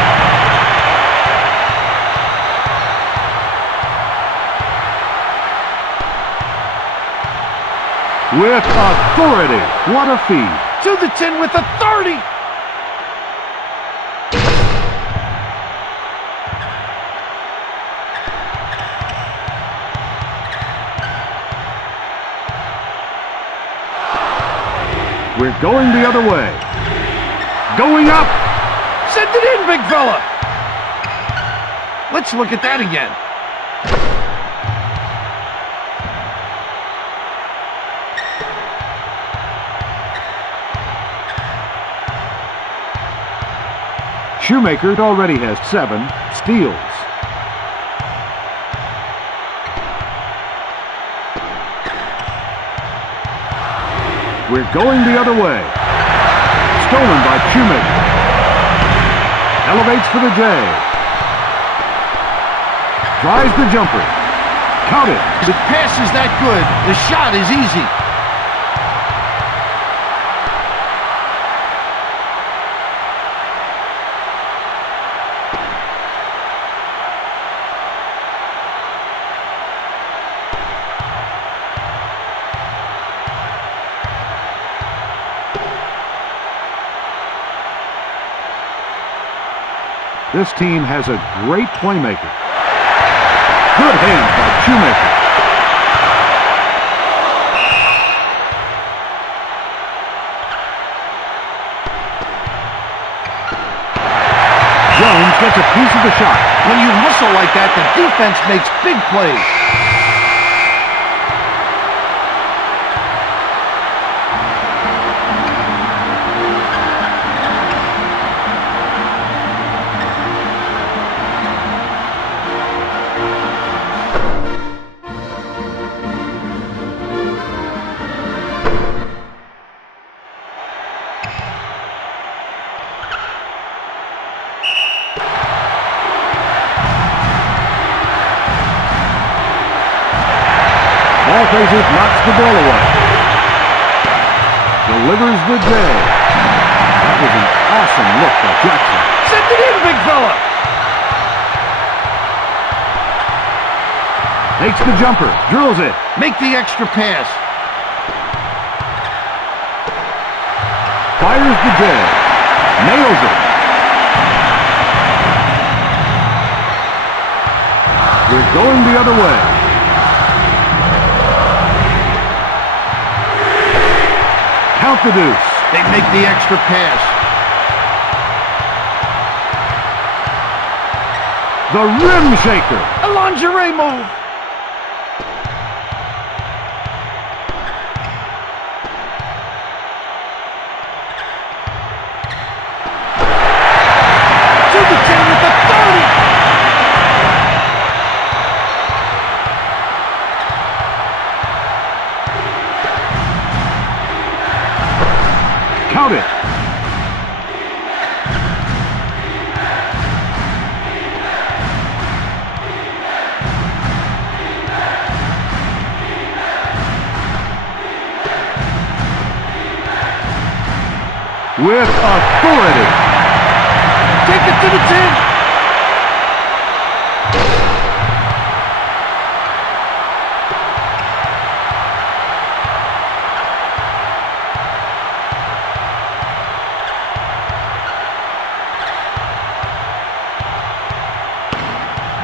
With authority. What a feed. To the 10 with authority. We're going the other way. Going up. Send it in, big fella. Let's look at that again. Shoemaker already has 7 steals. We're going the other way. Stolen by Shoemaker. Elevates for the J. Tries the jumper. Count it. The pass is that good. The shot is easy. This team has a great playmaker. Good hands by Shoemaker. Jones gets a piece of the shot. When you hustle like that, the defense makes big plays. Ball faces, knocks the ball away. Delivers the J. That was an awesome look by Jackson. Send it in, big fella. Takes the jumper, drills it. Make the extra pass. Fires the J. Nails it. We're going the other way. Count the deuce. They make the extra pass. The rim shaker. A lingerie move. To the 10 with authority. Count it. With authority. Take it to the 10.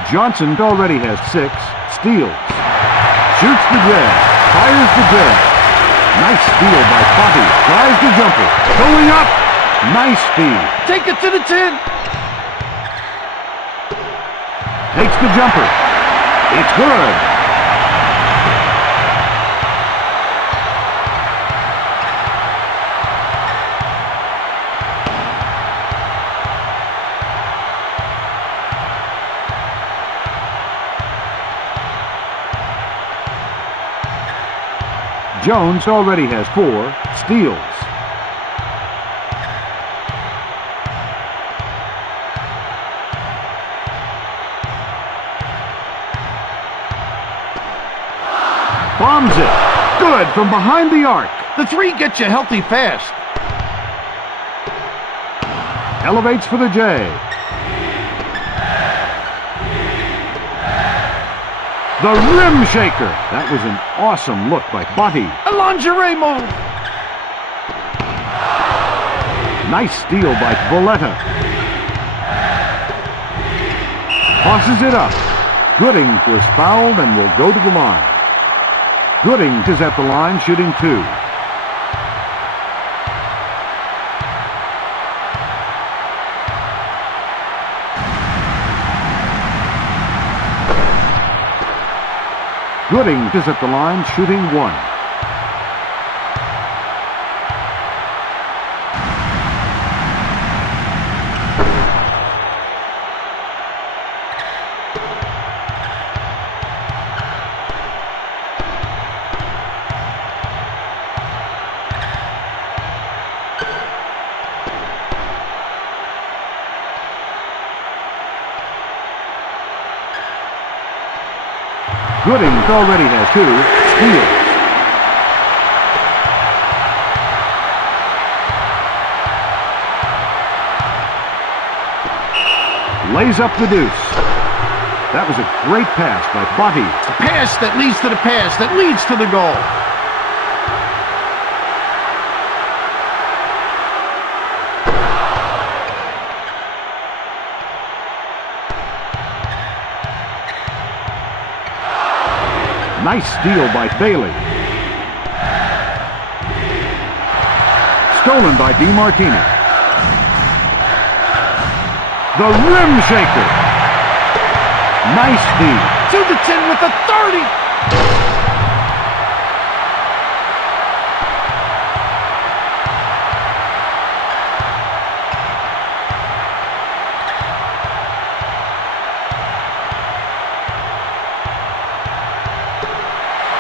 Johnson already has 6 steals. Shoots the J. Fires the J. Nice steal by Poppy. Tries the jumper. Going up. Nice feed. Take it to the 10. Takes the jumper. It's good. Jones already has 4 steals. Bombs it. Good from behind the arc. The three gets you healthy fast. Elevates for the J. The rim shaker. That was an awesome look by Botti. A lingerie move. Nice steal by Valletta. Tosses it up. Gooding was fouled and will go to the line. Gooding is at the line shooting 2. Gooding is at the line shooting 1. Gooding already has 2 steals. Lays up the deuce. That was a great pass by Botti. A pass that leads to the pass that leads to the goal. Nice steal by Bailey. Stolen by DiMartini. The rim shaker. Nice feed. To the 10 with a 30.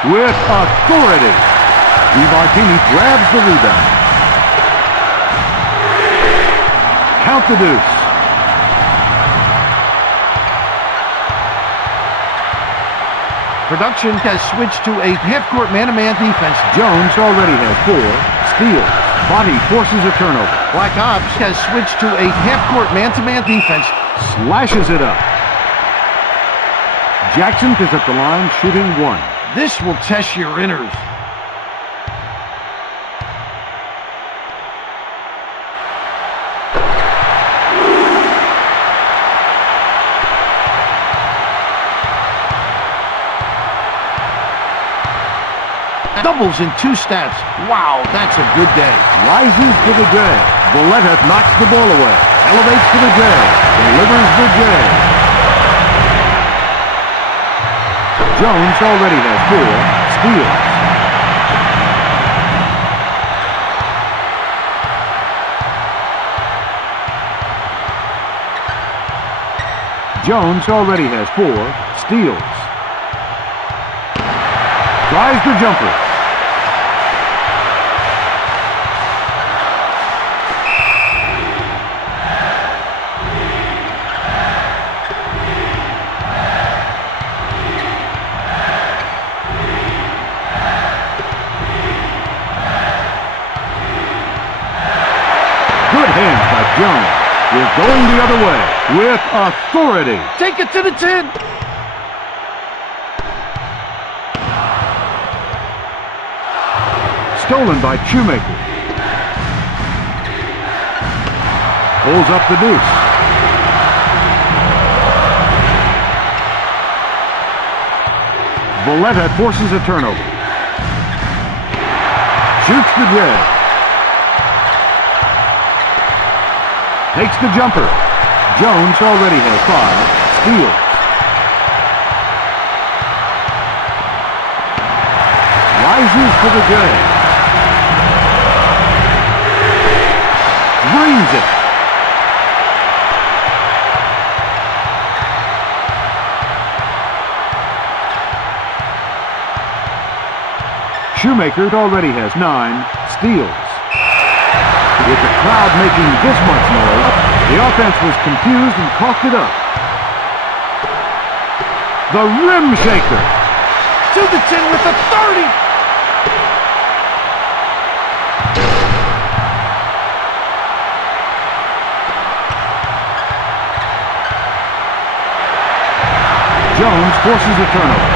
With authority, DiMartini grabs the rebound. Count the deuce. Production has switched to a half-court man-to-man defense. Jones already has 4 steals. Botti forces a turnover. Black Ops has switched to a half-court man-to-man defense. Slashes it up. Jackson is at the line shooting 1. This will test your inners. Doubles in 2 steps. Wow, that's a good day. Rises to the J. Valletta knocks the ball away. Elevates to the J. Delivers the J. Jones already has 4 steals. Jones already has 4 steals. Tries the jumper. Good hands by Jones. We're going the other way with authority. Take it to the 10. Stolen by Shoemaker. Pulls up the deuce. Valletta forces a turnover. Shoots the J. Takes the jumper. Jones already has 5 steals. Rises to the J. Brings it. Shoemaker already has 9 steals. With the crowd making this much noise, the offense was confused and coughed it up. The rim shaker. To the 10 with the 30. Jones forces a turnover.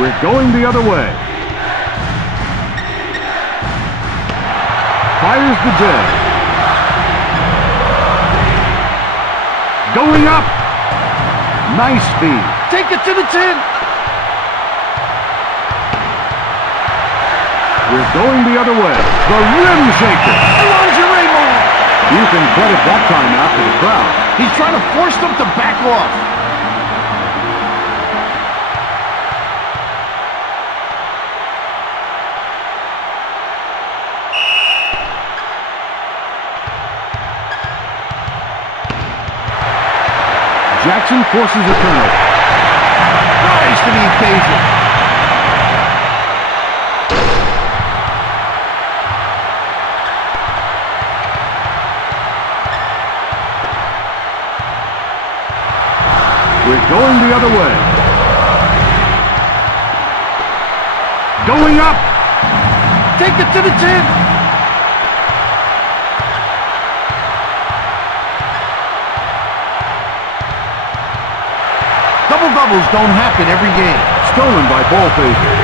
We're going the other way. Fires the J. Going up. Nice speed. Take it to the 10. We're going the other way. The rim shaker. Lingerie move. You can credit that timeout to the crowd. He's trying to force them to back off. Jackson forces a turnover. Rise to the occasion. We're going the other way. Going up. Take it to the 10. Double-doubles don't happen every game. Stolen by ball phaser.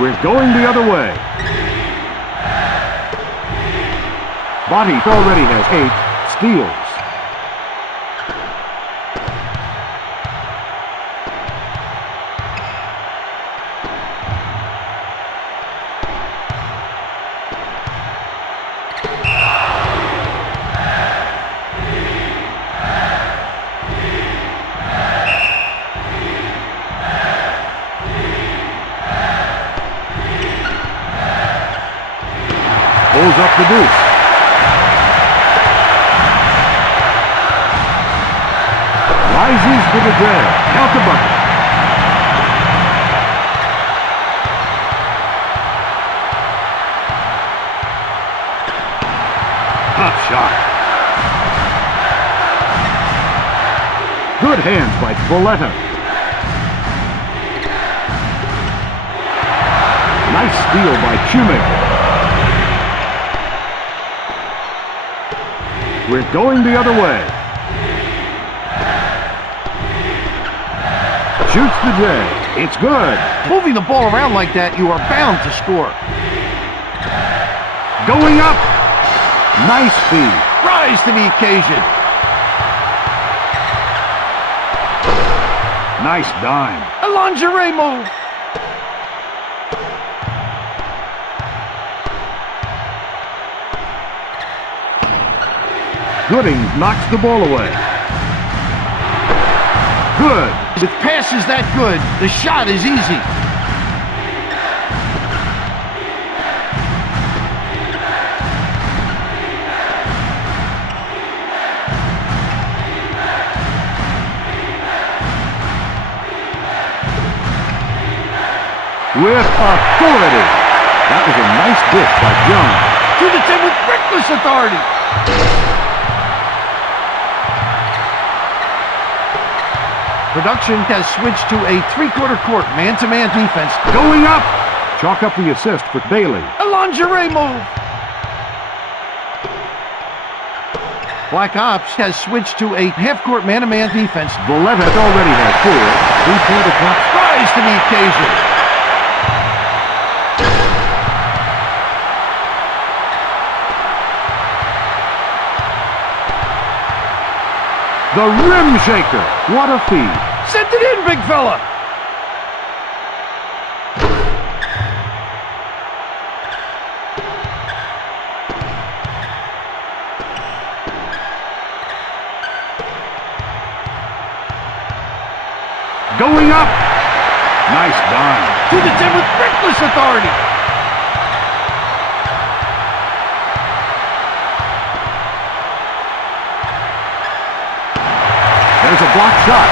We're going the other way. Body already has 8 steals. Pulls up the deuce. Rises to the grab. Count the bucket. Top shot. Good hands by Valletta. Nice steal by Shoemaker. We're going the other way. Shoots the J. It's good. Moving the ball around like that, you are bound to score. Going up. Nice speed. Rise to the occasion. Nice dime. A lingerie move. Gooding knocks the ball away. Good. With passes that good, the shot is easy. With authority. That was a nice dish by Jones. To the 10 with reckless authority. Production has switched to a three-quarter court man-to-man defense. Going up. Chalk up the assist for Bailey. A lingerie move. Black Ops has switched to a half-court man-to-man defense. Valletta already has 4. 3-point attempts. Rise to the occasion. The rim shaker. What a feed. Send it in, big fella. Going up. Nice dime. To the 10 with reckless authority. There's a block shot.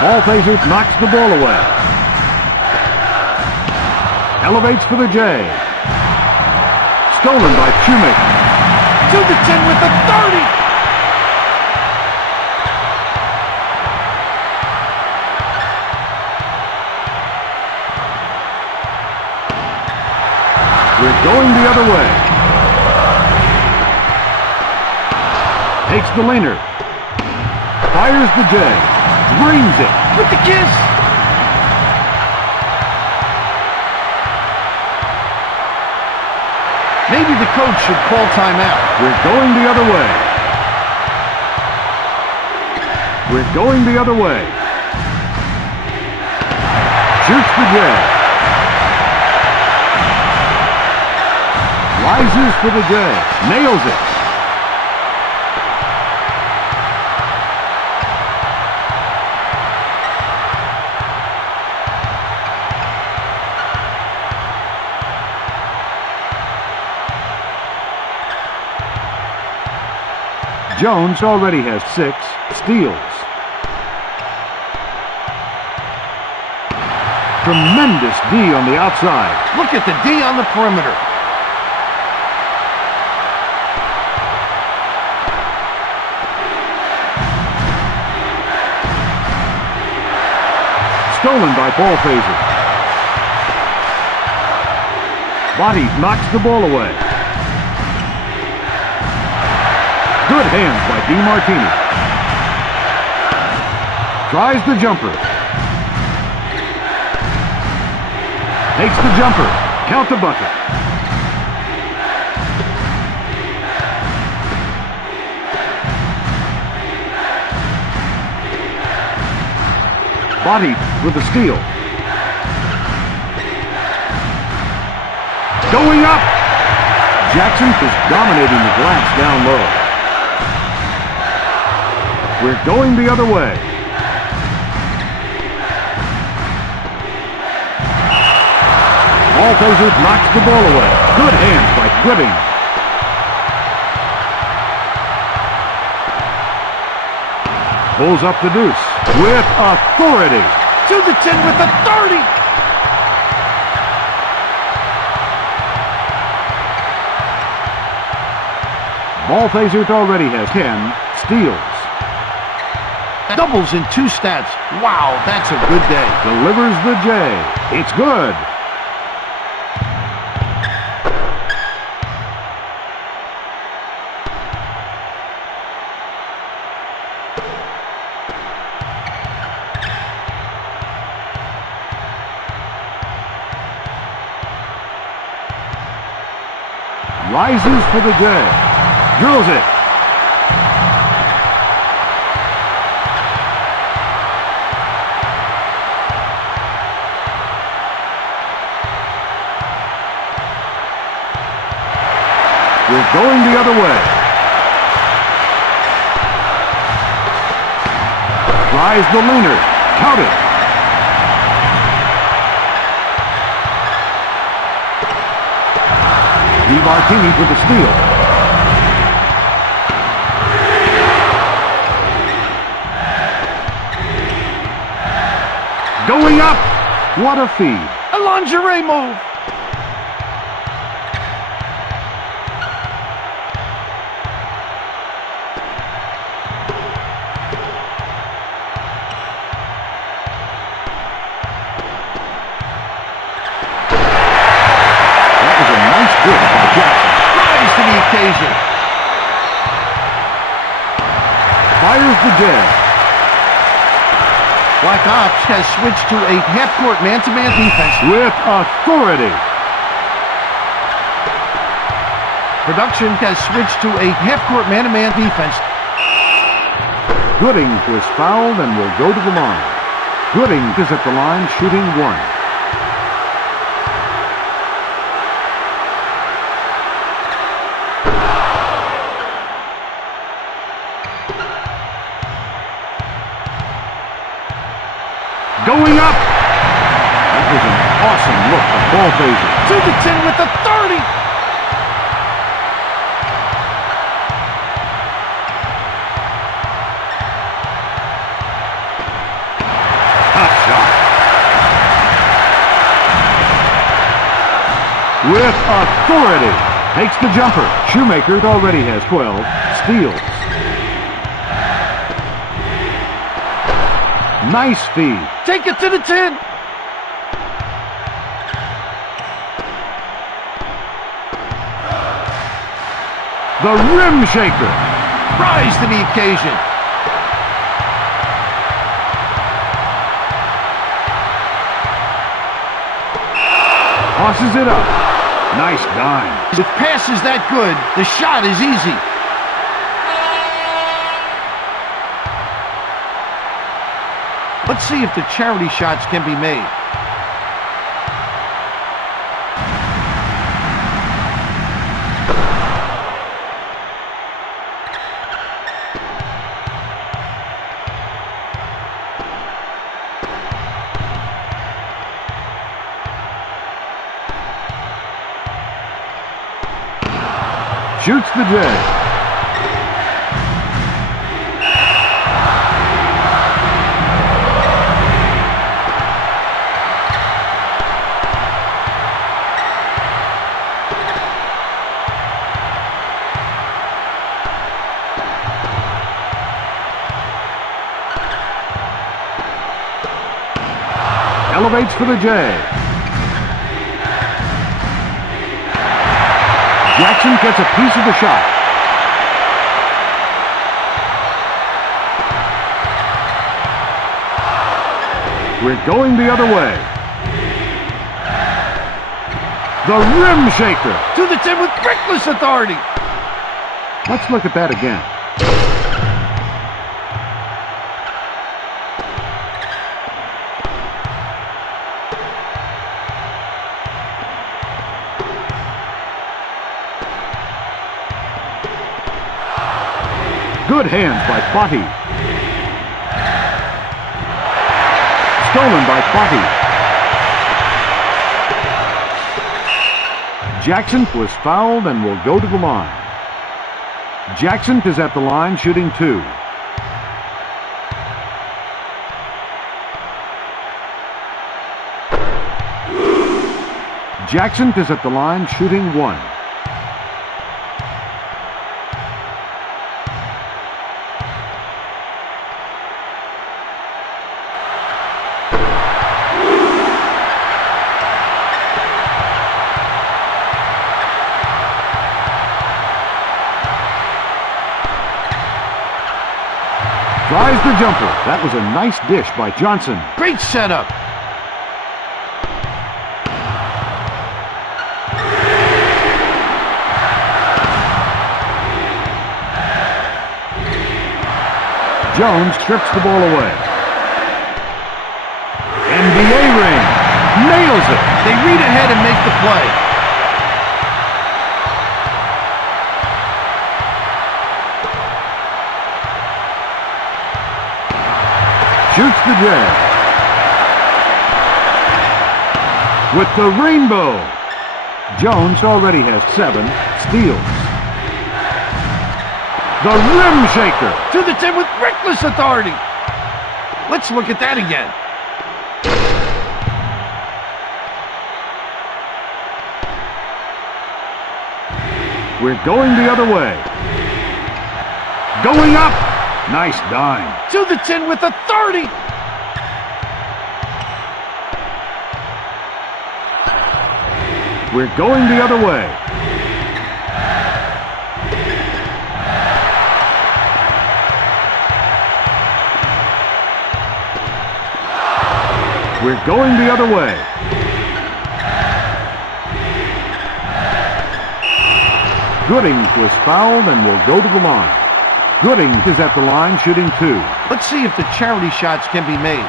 Ball phaser knocks the ball away. Elevates for the J. Stolen by Shoemaker. To the 10 with the 30. We're going the other way. Takes the laner. Fires the J. Dreams it. With the kiss. Maybe the coach should call timeout. We're going the other way. We're going the other way. Shoots the J. Rises for the J. Nails it. Jones already has 6 steals. Tremendous D on the outside. Look at the D on the perimeter. Stolen by ball phaser. Body knocks the ball away. Good hands by DiMartini. Tries the jumper. Takes the jumper. Count the bucket. Body with the steal. Going up! Jackson is dominating the glass down low. We're going the other way. Ball phaser knocks the ball away. Good hands by Gribbing. Pulls up the deuce with authority. To the 10 with the 30. Ball phaser already has 10 steals. Doubles in 2 stats. Wow, that's a good day. Delivers the J. It's good. Rises for the J. Drills it. We're going the other way. Tries the leaner. Count it. DiMartini for the steal. Going up. What a feed. A lingerie move. Rise to the occasion. Fires the J. Black Ops has switched to a half-court man-to-man defense With authority. Production has switched to a half-court man-to-man defense. Gooding was fouled and will go to the line. Gooding is at the line shooting 1. Going up! That was an awesome look for ball phaser. To the 10 with the 30! with authority. Takes the jumper. Shoemaker already has 12. Steals. Nice feed. Take it to the 10. The rim shaker. Rise to the occasion. Tosses it up. Nice dime. With passes that good, the shot is easy. Let's see if the charity shots can be made. Shoots the J. Elevates for the J. Jackson gets a piece of the shot. We're going the other way. The rim shaker. To the 10 with reckless authority. Let's look at that again. Good hands by Plotty. Stolen by Plotty. Jackson was fouled and will go to the line. Jackson is at the line shooting 2. Jackson is at the line shooting 1. Tries the jumper. That was a nice dish by Johnson. Great setup. Jones strips the ball away. NBA ring. Nails it. They read ahead and make the play. Shoots the J. With the rainbow. Jones already has 7. Steals. The rim shaker. To the 10 with reckless authority. Let's look at that again. We're going the other way. Going up. Nice dime. To the 10 with authority. We're going the other way. We're going the other way. Gooding was fouled and will go to the line. Gooding is at the line shooting 2. Let's see if the charity shots can be made.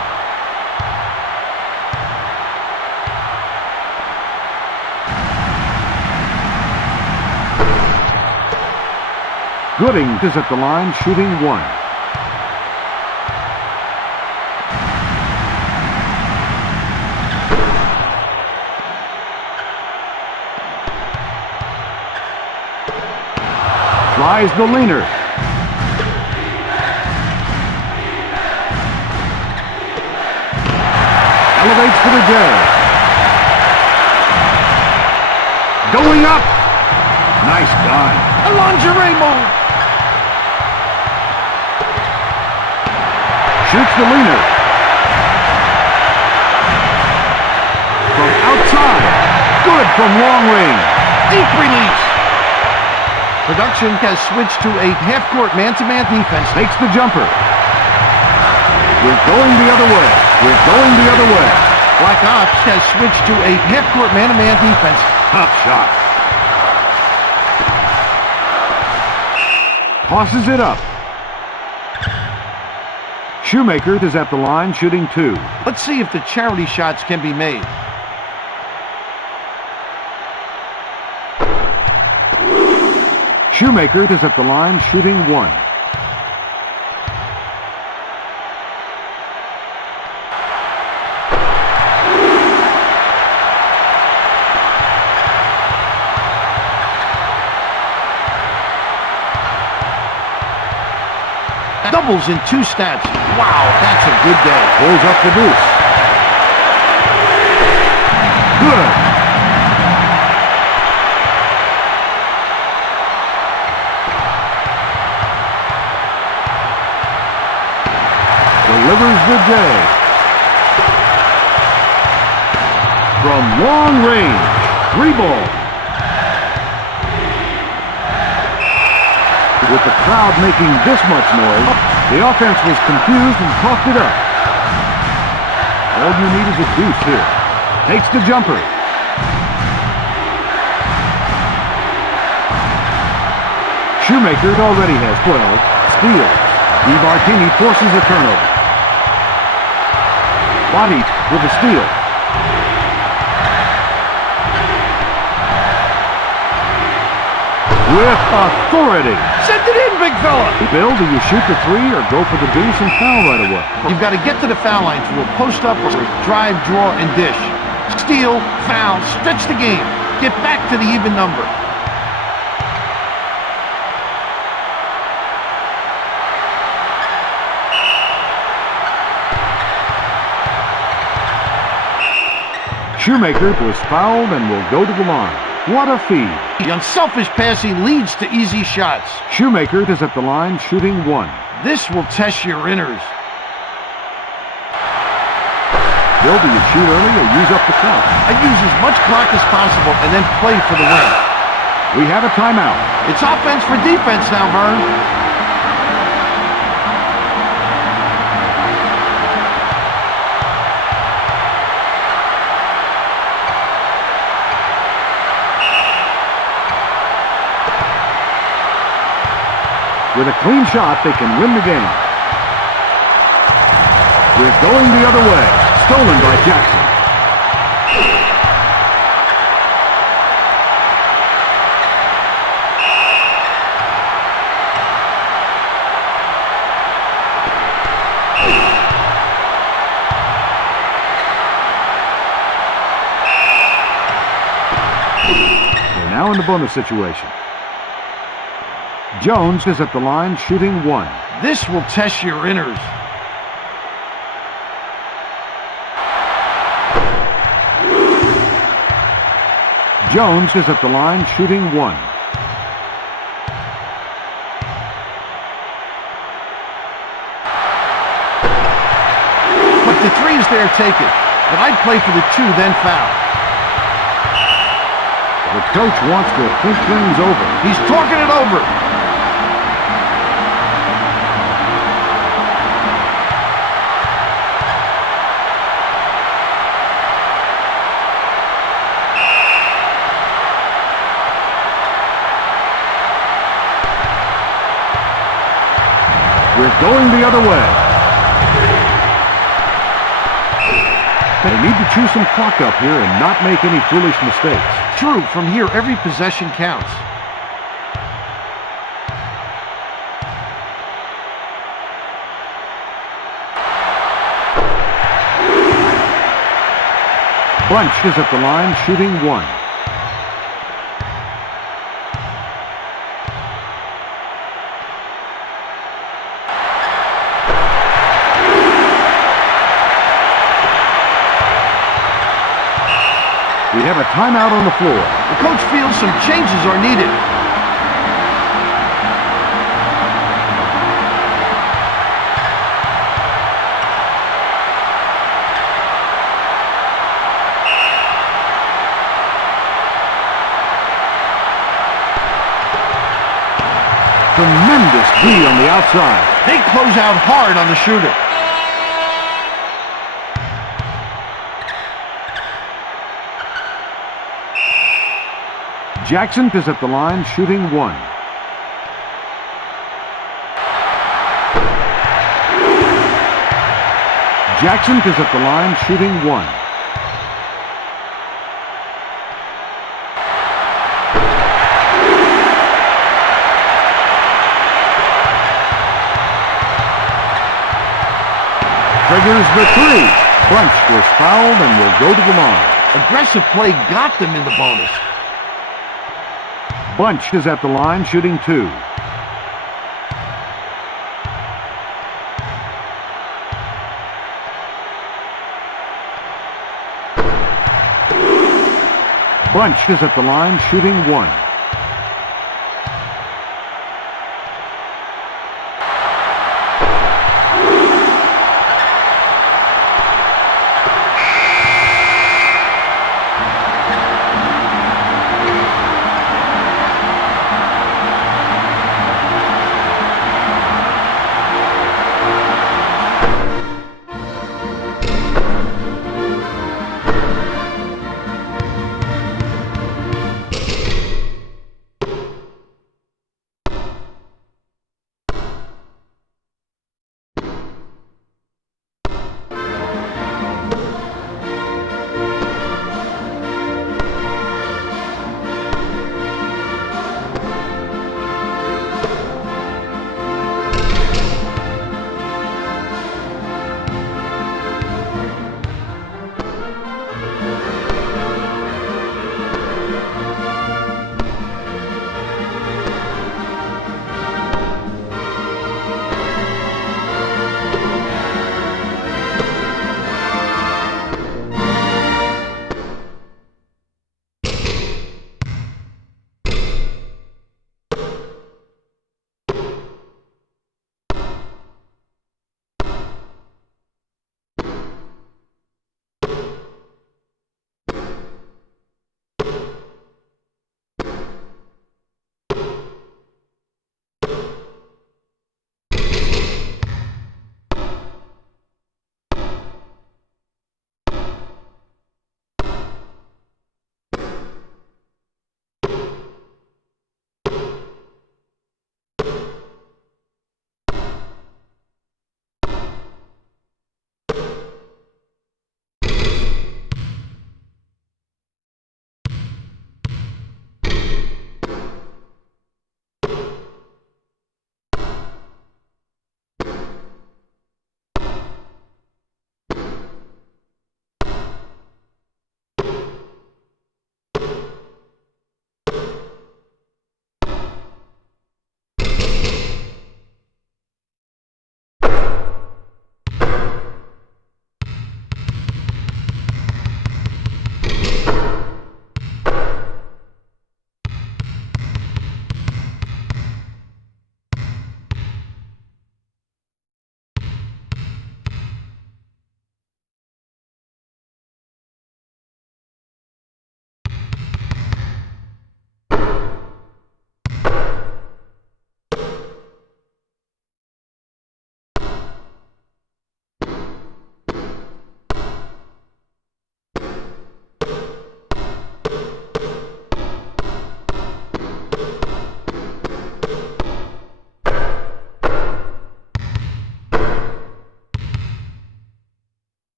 Gooding is at the line shooting 1. Tries the leaner. Elevates for the J. Going up. Nice dive. A lingerie move. Shoots the leaner. From outside. Good from long range. Deep release. Production has switched to a half-court man-to-man defense. Takes the jumper. We're going the other way. We're going the other way. Black Ops has switched to a half-court man-to-man defense. Tough shot. Tosses it up. Shoemaker is at the line shooting 2. Let's see if the charity shots can be made. Shoemaker is at the line shooting 1. Doubles in 2 stats. Wow, that's a good day. Pulls up the deuce. Good. Delivers the J. From long range. 3 ball. With the crowd making this much noise, the offense was confused and coughed it up. All you need is a deuce here. Takes the jumper. Shoemaker already has 12. Steals. DiMartini forces a turnover. Body with a steal. With authority. Send it in, big fella. Bill, do you shoot the 3 or go for the deuce and foul right away? You've got to get to the foul line through a post-up or a drive, draw, and dish. Steal, foul, stretch the game. Get back to the even number. Shoemaker was fouled and will go to the line. What a feed. The unselfish passing leads to easy shots. Shoemaker is at the line shooting 1. This will test your inners. Bill, do you shoot early or use up the clock? I use as much clock as possible and then play for the win. We have a timeout. It's offense for defense now, Vern. With a clean shot, they can win the game. We're going the other way. Stolen by Jackson. They're now in the bonus situation. Jones is at the line shooting 1. This will test your inners. Jones is at the line shooting 1. But the 3 is there, take it. But I'd play for the 2, then foul. The coach wants to think things over. He's talking it over. We're going the other way. They need to chew some clock up here and not make any foolish mistakes. True, from here every possession counts. Bunch is at the line shooting 1. We have a timeout on the floor. The coach feels some changes are needed. Tremendous D on the outside. They close out hard on the shooter. Jackson is at the line shooting 1. Jackson is at the line shooting 1. Triggers the 3. Bunch was fouled and will go to the line. Aggressive play got them in the bonus. Bunch is at the line shooting 2. Bunch is at the line shooting 1.